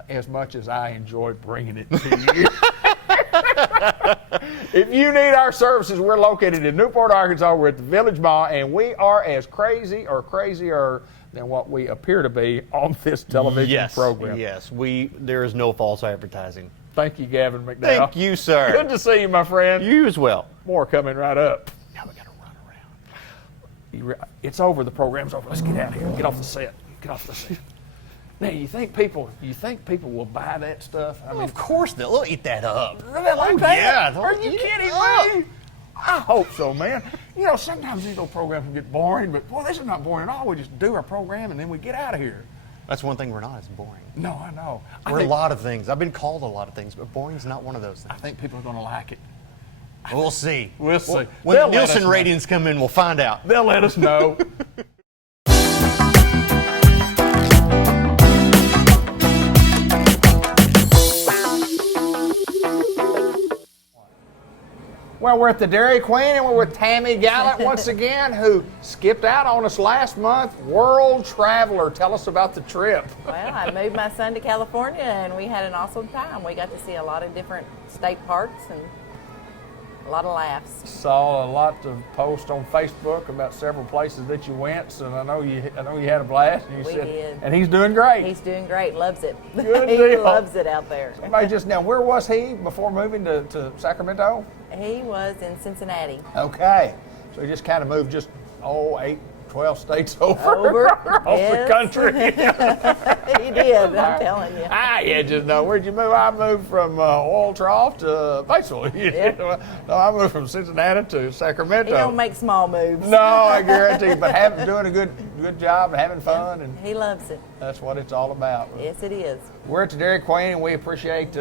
as much as I enjoyed bringing it to you. If you need our services, we're located in Newport, Arkansas. We're at the Village Mall, and we are as crazy or crazier than what we appear to be on this television program. Yes, there is no false advertising. Thank you, Gavin McDowell. Thank you, sir. Good to see you, my friend. You as well. More coming right up. Now we got to run around. It's over. The program's over. Let's get out of here. Get off the set. Get off the set. Now, you think people will buy that stuff? I mean, Of course they'll eat that up. really like that? yeah, they'll Are you eat it kidding up. me? I hope so, man. You know, sometimes these little programs can get boring, but boy, this is not boring at all. We just do our program and then we get out of here. That's one thing we're not. It's boring. No, I know. We're a lot of things. I've been called a lot of things, but boring's not one of those I things. think people are going to like it. We'll see. We'll see. When They'll the let us Nielsen know. ratings come in, we'll find out. They'll let us know. Well, we're at the Dairy Queen, and we're with Tammy Gallant once again, who skipped out on us last month. World traveler. Tell us about the trip. Well, I moved my son to California, and we had an awesome time. We got to see a lot of different state parks and a lot of laughs. Saw a lot of posts on Facebook about several places that you went, and I know you had a blast. And you We said, did. And he's doing great. He's doing great, loves it. Good He deal. loves it out there. Somebody just now, where was he before moving to Sacramento? He was in Cincinnati. Okay, so he just kind of moved 8, 12 states over across Yes. the country. He did, I'm telling you. I just know. Where'd you move? I moved from Oil Trough to Batesville. Yeah. No, I moved from Cincinnati to Sacramento. He don't make small moves. No, I guarantee you. But doing a good job and having fun, and He loves it. that's what it's all about. Yes, it is. We're at the Dairy Queen, and we appreciate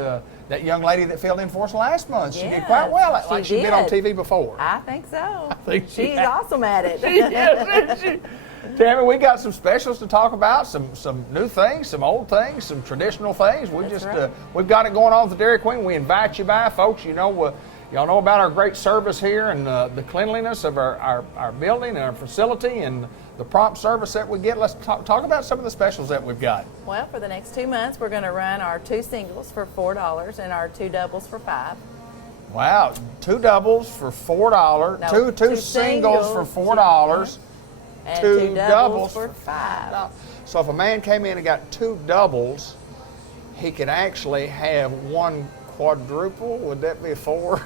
that young lady that filled in for us last month. She did Yes, quite well, like she she'd been on did. TV before. I think so. think she She's has. awesome at it. Yes, isn't she? Tammy, we got some specials to talk about, some new things, some old things, some traditional things. Right. We've got it going on at the Dairy Queen. We invite you by, folks. Y'all know about our great service here and the cleanliness of our building and our facility and the prompt service that we get. Let's talk about some of the specials that we've got. Well, for the next 2 months, we're going to run our 2 singles for $4 and our 2 doubles for $5. Wow, 2 doubles for $4. No, two two singles for singles, $4. And Two 2 doubles for $5. So if a man came in and got 2 doubles, he could actually have 1 quadruple. Would that be 4?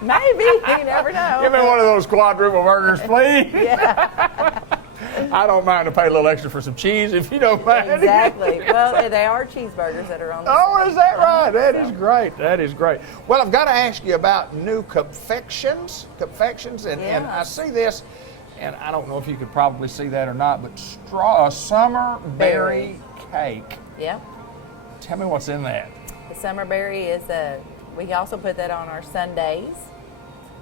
Maybe. You never know. Give me one of those quadruple burgers, please. Yeah. I don't mind to pay a little extra for some cheese if you don't mind. Exactly. Well, they are cheeseburgers that are on the Oh, is that right? That is great. That is great. Well, I've got to ask you about new confections, and I see this, and I don't know if you could probably see that or not, but summer berry cake. Yep. Tell me what's in that. The summer berry is we also put that on our sundaes.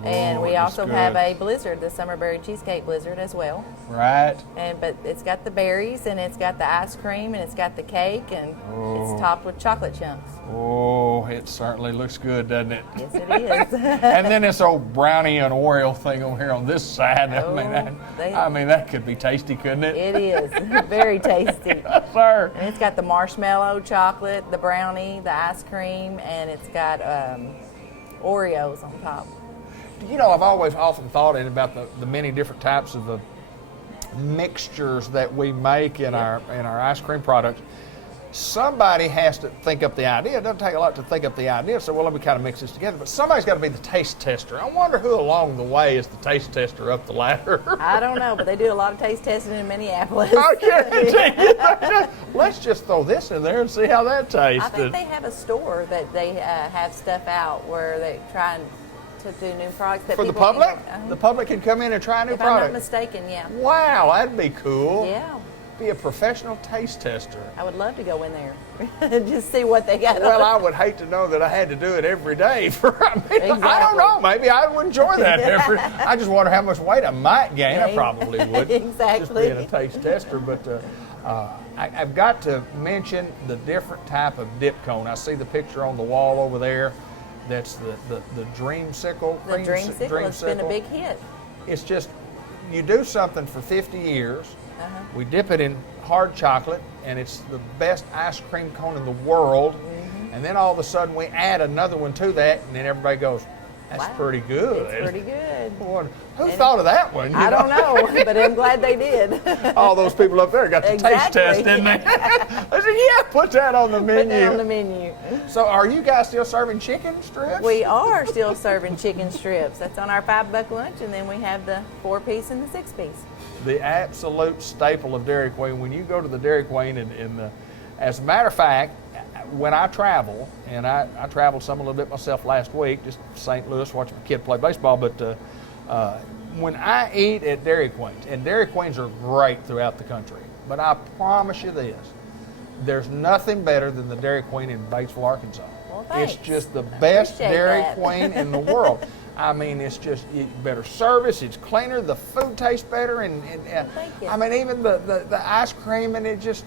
And we also have a blizzard, the summer berry cheesecake blizzard as well. Right. But it's got the berries, and it's got the ice cream, and it's got the cake, and it's topped with chocolate chunks. Oh, it certainly looks good, doesn't it? Yes, it is. And then this old brownie and Oreo thing over here on this side. Oh, I mean, that could be tasty, couldn't it? It is. Very tasty. Yes, sir. And it's got the marshmallow chocolate, the brownie, the ice cream, and it's got Oreos on top. You know, I've always often thought about the many different types of the mixtures that we make in our ice cream products. Somebody has to think up the idea. It doesn't take a lot to think up the idea, so let me kind of mix this together. But somebody's got to be the taste tester. I wonder who along the way is the taste tester up the ladder. I don't know, but they do a lot of taste testing in Minneapolis. I guarantee you. Let's just throw this in there and see how that tastes. I think they have a store that they have stuff out where they try to do new products that for the people public? can, The public can come in and try a new if product. I'm not mistaken, yeah. Wow, that'd be cool. Yeah. Be a professional taste tester. I would love to go in there. Just see what they got. Well, I would hate to know that I had to do it every day. Exactly. I don't know. Maybe I would enjoy that. I just wonder how much weight I might gain. I probably would. Exactly. Just being a taste tester. But I've got to mention the different type of dip cone. I see the picture on the wall over there. That's the Dreamsicle. The Dreamsicle has been a big hit. It's just, you do something for 50 years. We dip it in hard chocolate, and it's the best ice cream cone in the world. And then all of a sudden we add another one to that, and then everybody goes, that's pretty good. It's pretty good. Who thought of that one? I don't know, but I'm glad they did. All those people up there got the taste test, didn't they? I said, yeah, put that on the menu. Put that on the menu. So are you guys still serving chicken strips? We are still serving chicken strips. That's on our $5 lunch, and then we have the 4-piece and the 6-piece. The absolute staple of Dairy Queen. When you go to the Dairy Queen, as a matter of fact, when I travel, and I traveled some a little bit myself last week, just St. Louis, watching my kid play baseball, but when I eat at Dairy Queens, and Dairy Queens are great throughout the country, but I promise you this, there's nothing better than the Dairy Queen in Batesville, Arkansas. Well, thanks. It's just the best Dairy that. Queen in the world. I mean, it's just better service, it's cleaner, the food tastes better, and thank you. I mean, even the ice cream, and it just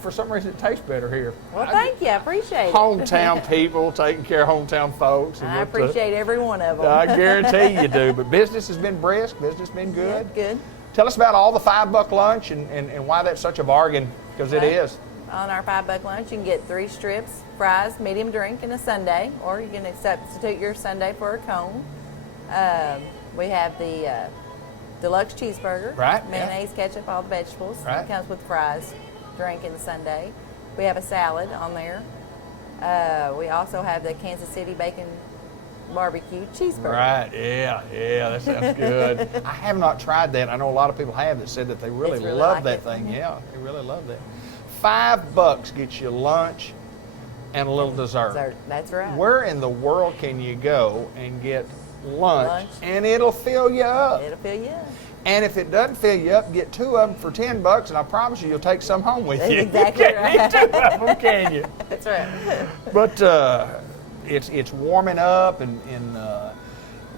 for some reason it tastes better here. Well, thank you. I appreciate it. Hometown people taking care of hometown folks. I appreciate every one of them. I guarantee you do. But business has been brisk, business has been good. Yeah, good. Tell us about all the $5 lunch and why that's such a bargain, because it is. On our $5 lunch, you can get 3 strips, fries, medium drink, and a sundae, or you can substitute your sundae for a cone. We have the deluxe cheeseburger, right? Mayonnaise, ketchup, all the vegetables. Right. It comes with fries, drink, and the sundae. We have a salad on there. We also have the Kansas City bacon barbecue cheeseburger. Right, yeah, that sounds good. I have not tried that. I know a lot of people have that said that they really love that thing. Mm-hmm. Yeah, they really love that. $5 gets you lunch and a little dessert. That's right. Where in the world can you go and get lunch and it'll fill you up? It'll fill you up. And if it doesn't fill you up, get 2 of them for $10, and I promise you'll take some home with you. Exactly You can't right. eat 2 of them, can you? That's right. But it's warming up, and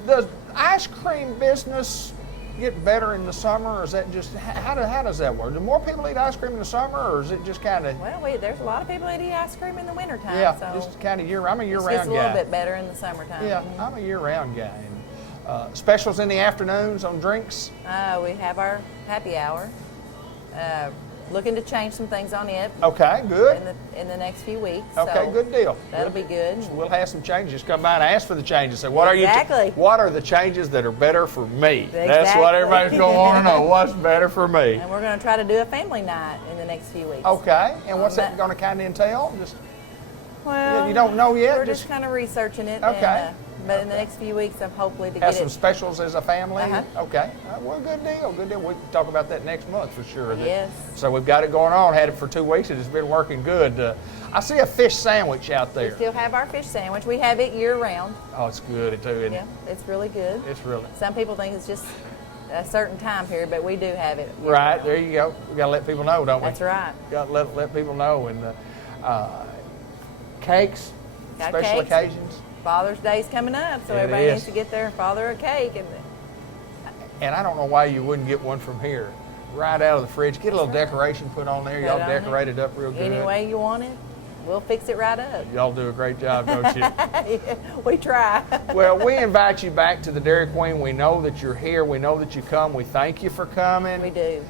does ice cream business get better in the summer, or is that just how does that work? Do more people eat ice cream in the summer, or is it just kind of? Well, there's a lot of people that eat ice cream in the wintertime. Yeah, so just kind of I'm a year-round guy. It's just a little bit better in the summertime. Yeah, I'm a year-round guy. And, specials in the afternoons on drinks. We have our happy hour. looking to change some things on it Okay, good. in the next few weeks. Okay, so good deal. That'll be good. So we'll have some changes. Come by and ask for the changes. Say, what Exactly. what are the changes that are better for me? That's Exactly. what everybody's going to want to know. What's better for me? And we're going to try to do a family night in the next few weeks. Okay, and what's that- that going to kind of entail? Just Well, you don't know yet? We're just kind of researching it. Okay. And, but in the next few weeks, I'm hopefully to have get some it. specials as a family? Uh-huh. Okay. Well, good deal, good deal. We can talk about that next month for sure. Yes. So we've got it going on. Had it for 2 weeks. It has been working good. I see a fish sandwich out We there. still have our fish sandwich. We have it year round. Oh, it's good too, isn't Yeah, it? it's really good. It's really. Some people think it's just a certain time period, but we do have it. year Right, round. there you go. We got to let people know, don't we? That's right. Got to let people know. And cakes, Got special cakes. occasions. Father's Day's coming up, so It everybody is. needs to get their father a cake. And I don't know why you wouldn't get one from here. Right out of the fridge. Get a little decoration put on there. Put Y'all it on decorate it up real good. Any way you want it, we'll fix it right up. Y'all do a great job, don't you? We try. Well, we invite you back to the Dairy Queen. We know that you're here. We know that you come. We thank you for coming. We do.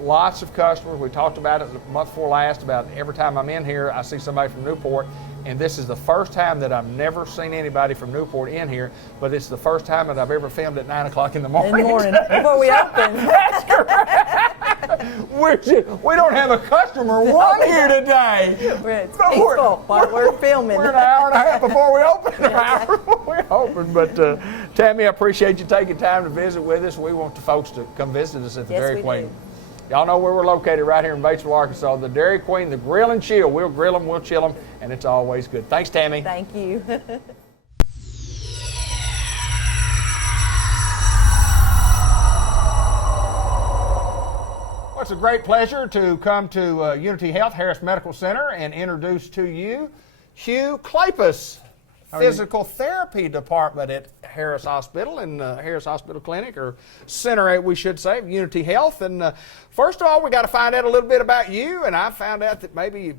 Lots of customers. We talked about it the month before last about every time I'm in here, I see somebody from Newport. And this is the first time that I've never seen anybody from Newport in here, but it's the first time that I've ever filmed at 9 o'clock in the morning. In the morning, before we open. That's correct. We don't have a customer one here today. It's But peaceful while we're filming. We're an hour and a half before we open. An hour before we open. But Tammy, I appreciate you taking time to visit with us. We want the folks to come visit us at the Yes, Dairy we Queen. do. Y'all know where we're located, right here in Batesville, Arkansas. The Dairy Queen, the grill and chill. We'll grill them, we'll chill them, and it's always good. Thanks, Tammy. Thank you. Well, it's a great pleasure to come to Unity Health Harris Medical Center and introduce to you Hugh Klapus, Physical Therapy Department at Harris Hospital and Harris Hospital Clinic, or Center, we should say, of Unity Health. And first of all, we got to find out a little bit about you. And I found out that maybe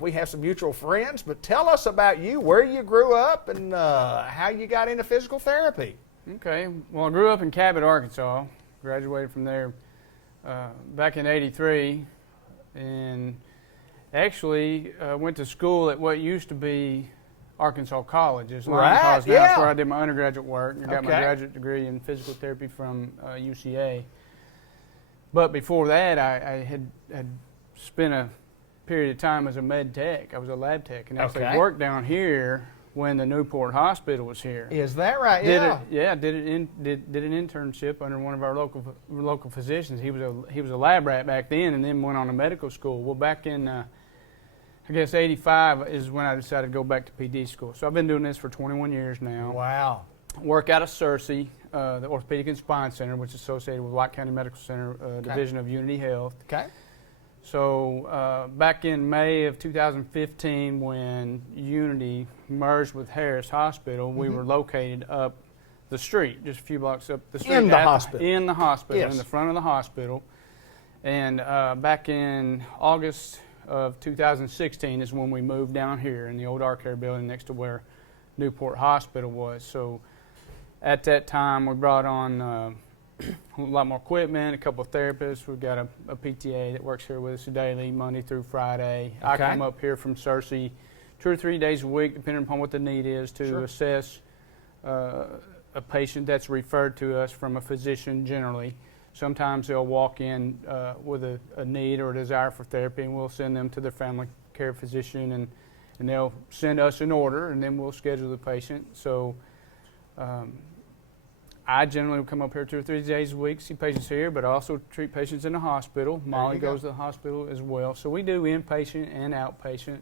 we have some mutual friends. But tell us about you, where you grew up, and how you got into physical therapy. Okay. Well, I grew up in Cabot, Arkansas. Graduated from there back in '83, and actually went to school at what used to be Arkansas College. It's Right, College now. yeah. That's where I did my undergraduate work. I got my Okay. graduate degree in physical therapy from UCA. But before that, I had spent a period of time as a med tech. I was a lab tech, and actually Okay. worked down here when the Newport Hospital was here. Is that right? Did Yeah. did an internship under one of our local physicians. He was a lab rat back then, and then went on to medical school. Well, back in I guess '85 is when I decided to go back to PD school. So I've been doing this for 21 years now. Wow. Work out of Searcy, the Orthopedic and Spine Center, which is associated with White County Medical Center, division of Unity Health. Okay. So back in May of 2015, when Unity merged with Harris Hospital, we were located up the street, just a few blocks up the street. In the hospital. In the hospital, Yes. in the front of the hospital. And back in August of 2016 is when we moved down here in the old Art Care building next to where Newport Hospital was. So at that time, we brought on a lot more equipment, a couple of therapists. We've got a PTA that works here with us daily, Monday through Friday. I Okay. come up here from Searcy 2 or 3 days a week, depending upon what the need is, to Sure. assess a patient that's referred to us from a physician generally. Sometimes they'll walk in with a need or a desire for therapy, and we'll send them to their family care physician, and they'll send us an order, and then we'll schedule the patient. So I generally will come up here 2 or 3 days a week, see patients here, but I also treat patients in the hospital. Molly you go. goes to the hospital as well. So we do inpatient and outpatient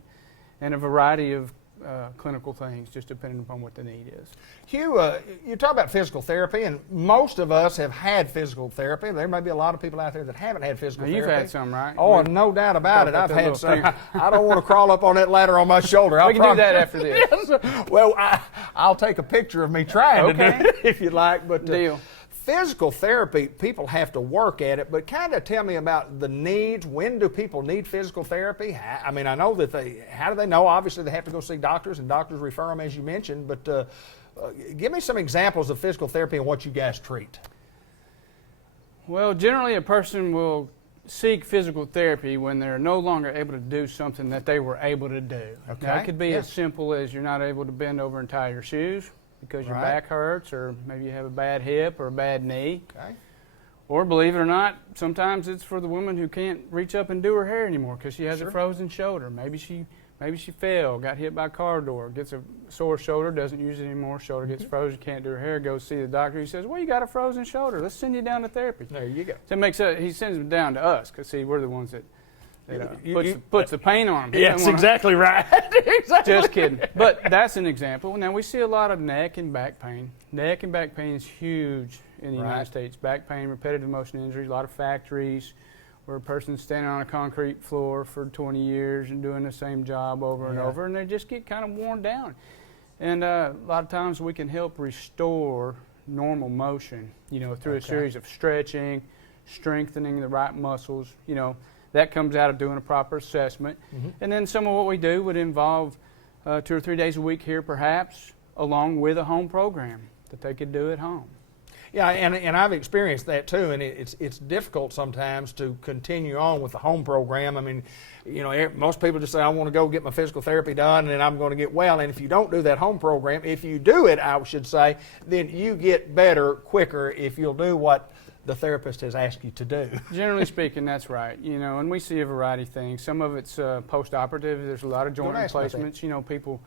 and a variety of clinical things, just depending upon what the need is. Hugh, you talk about physical therapy, and most of us have had physical therapy. There may be a lot of people out there that haven't had physical Now, therapy. you've had some, right? Oh, no doubt about it. Talk I've about had that some. little I don't want to crawl up on that ladder on my shoulder. We can do that after this. Yes. Well, I'll take a picture of me trying to Okay. do it if you'd like. But Deal. Physical therapy, people have to work at it, but kind of tell me about the needs. When do people need physical therapy? I mean, I know that how do they know? Obviously, they have to go see doctors, and doctors refer them, as you mentioned, but give me some examples of physical therapy and what you guys treat. Well, generally a person will seek physical therapy when they're no longer able to do something that they were able to do. Okay. Now, it could be as simple as you're not able to bend over and tie your shoes because your back hurts, or maybe you have a bad hip or a bad knee. Okay. Or, believe it or not, sometimes it's for the woman who can't reach up and do her hair anymore because she has a frozen shoulder. Maybe she fell, got hit by a car door, gets a sore shoulder, doesn't use it anymore, shoulder gets frozen, can't do her hair, goes see the doctor. He says, well, you got a frozen shoulder. Let's send you down to therapy. There you go. So he sends them down to us because, see, we're the ones that puts the pain on them. Yes, exactly right. Exactly. Just kidding. But that's an example. Now, we see a lot of neck and back pain. Neck and back pain is huge in the United States. Back pain, repetitive motion injuries, a lot of factories where a person's standing on a concrete floor for 20 years and doing the same job over and over, and they just get kind of worn down. And a lot of times we can help restore normal motion, through a series of stretching, strengthening the right muscles, that comes out of doing a proper assessment. And then some of what we do would involve 2 or 3 days a week here perhaps, along with a home program that they could do at home. Yeah, and I've experienced that too, and it's difficult sometimes to continue on with the home program. I mean, most people just say, I want to go get my physical therapy done and I'm going to get well. And if you don't do that home program, if you do it, I should say, then you get better quicker if you'll do what the therapist has asked you to do. Generally speaking, that's right. And we see a variety of things. Some of it's post-operative. There's a lot of joint replacements. People,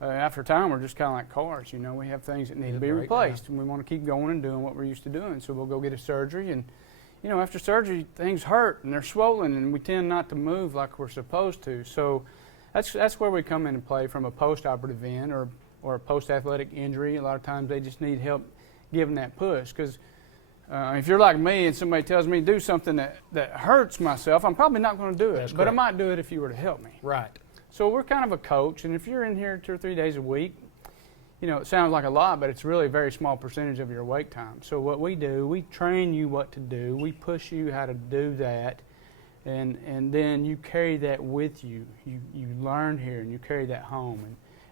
after time, we're just kind of like cars. We have things that need to be replaced, and we want to keep going and doing what we're used to doing. So we'll go get a surgery, and after surgery, things hurt and they're swollen, and we tend not to move like we're supposed to. So that's where we come into play from a post-operative end or a post-athletic injury. A lot of times they just need help giving that push because. If you're like me and somebody tells me to do something that hurts myself, I'm probably not going to do it. But I might do it if you were to help me. Right. So we're kind of a coach, and if you're in here 2 or 3 days a week, it sounds like a lot, but it's really a very small percentage of your wake time. So what we do, we train you what to do. We push you how to do that, and then you carry that with you. You learn here, and you carry that home,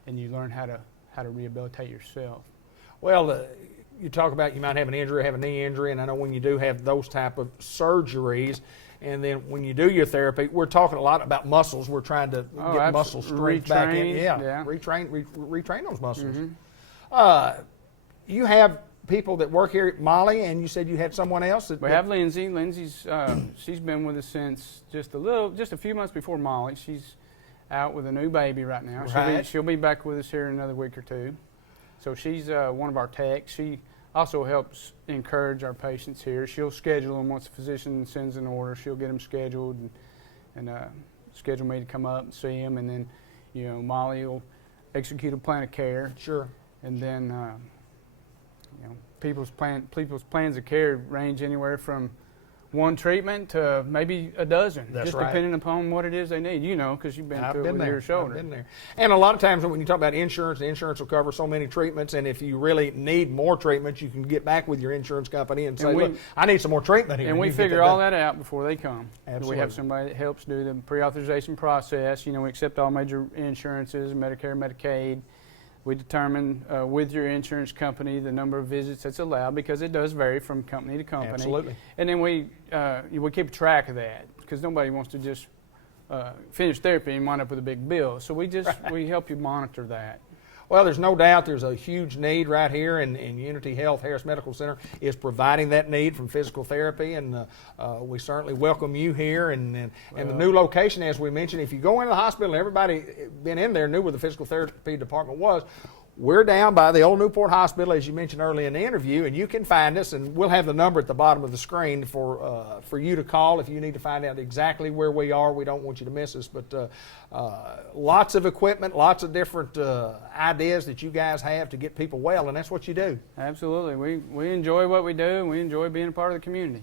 and you learn how to rehabilitate yourself. Well, you talk about you might have an injury, have a knee injury, and I know when you do have those type of surgeries, and then when you do your therapy, we're talking a lot about muscles. We're trying to get muscle strength back in. Retrain those muscles. You have people that work here at Molly, and you said you had someone else. We have Lindsay. Lindsay's she's been with us since just a few months before Molly. She's out with a new baby right now. She'll be back with us here in another week or two. So she's one of our techs. She also helps encourage our patients here. She'll schedule them once the physician sends an order. She'll get them scheduled and schedule me to come up and see them. And then, Molly will execute a plan of care. Sure. And then, people's plans of care range anywhere from one treatment to maybe a dozen, depending upon what it is they need. Because you've been through it with your shoulder. I've been there. And a lot of times when you talk about insurance, the insurance will cover so many treatments, and if you really need more treatments, you can get back with your insurance company and say, look, I need some more treatment here. And we figure all that out before they come. Absolutely. We have somebody that helps do the pre-authorization process. We accept all major insurances, Medicare, Medicaid. We determine with your insurance company the number of visits that's allowed because it does vary from company to company. Absolutely. And then we keep track of that because nobody wants to just finish therapy and wind up with a big bill. So we help you monitor that. Well, there's no doubt there's a huge need right here, and Unity Health Harris Medical Center is providing that need from physical therapy, and we certainly welcome you here. And the new location, as we mentioned, if you go into the hospital, everybody been in there knew where the physical therapy department was. We're down by the old Newport Hospital, as you mentioned earlier in the interview, and you can find us, and we'll have the number at the bottom of the screen for you to call if you need to find out exactly where we are. We don't want you to miss us, but lots of equipment, lots of different ideas that you guys have to get people well, and that's what you do. Absolutely. We enjoy what we do, and we enjoy being a part of the community.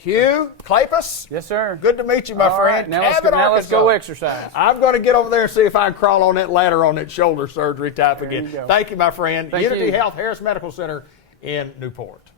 Hugh Klapus? Yes, sir. Good to meet you, my friend. Right, now let's go exercise. I'm going to get over there and see if I can crawl on that ladder on that shoulder surgery type again. Thank you, my friend. Unity Health Harris Medical Center in Newport.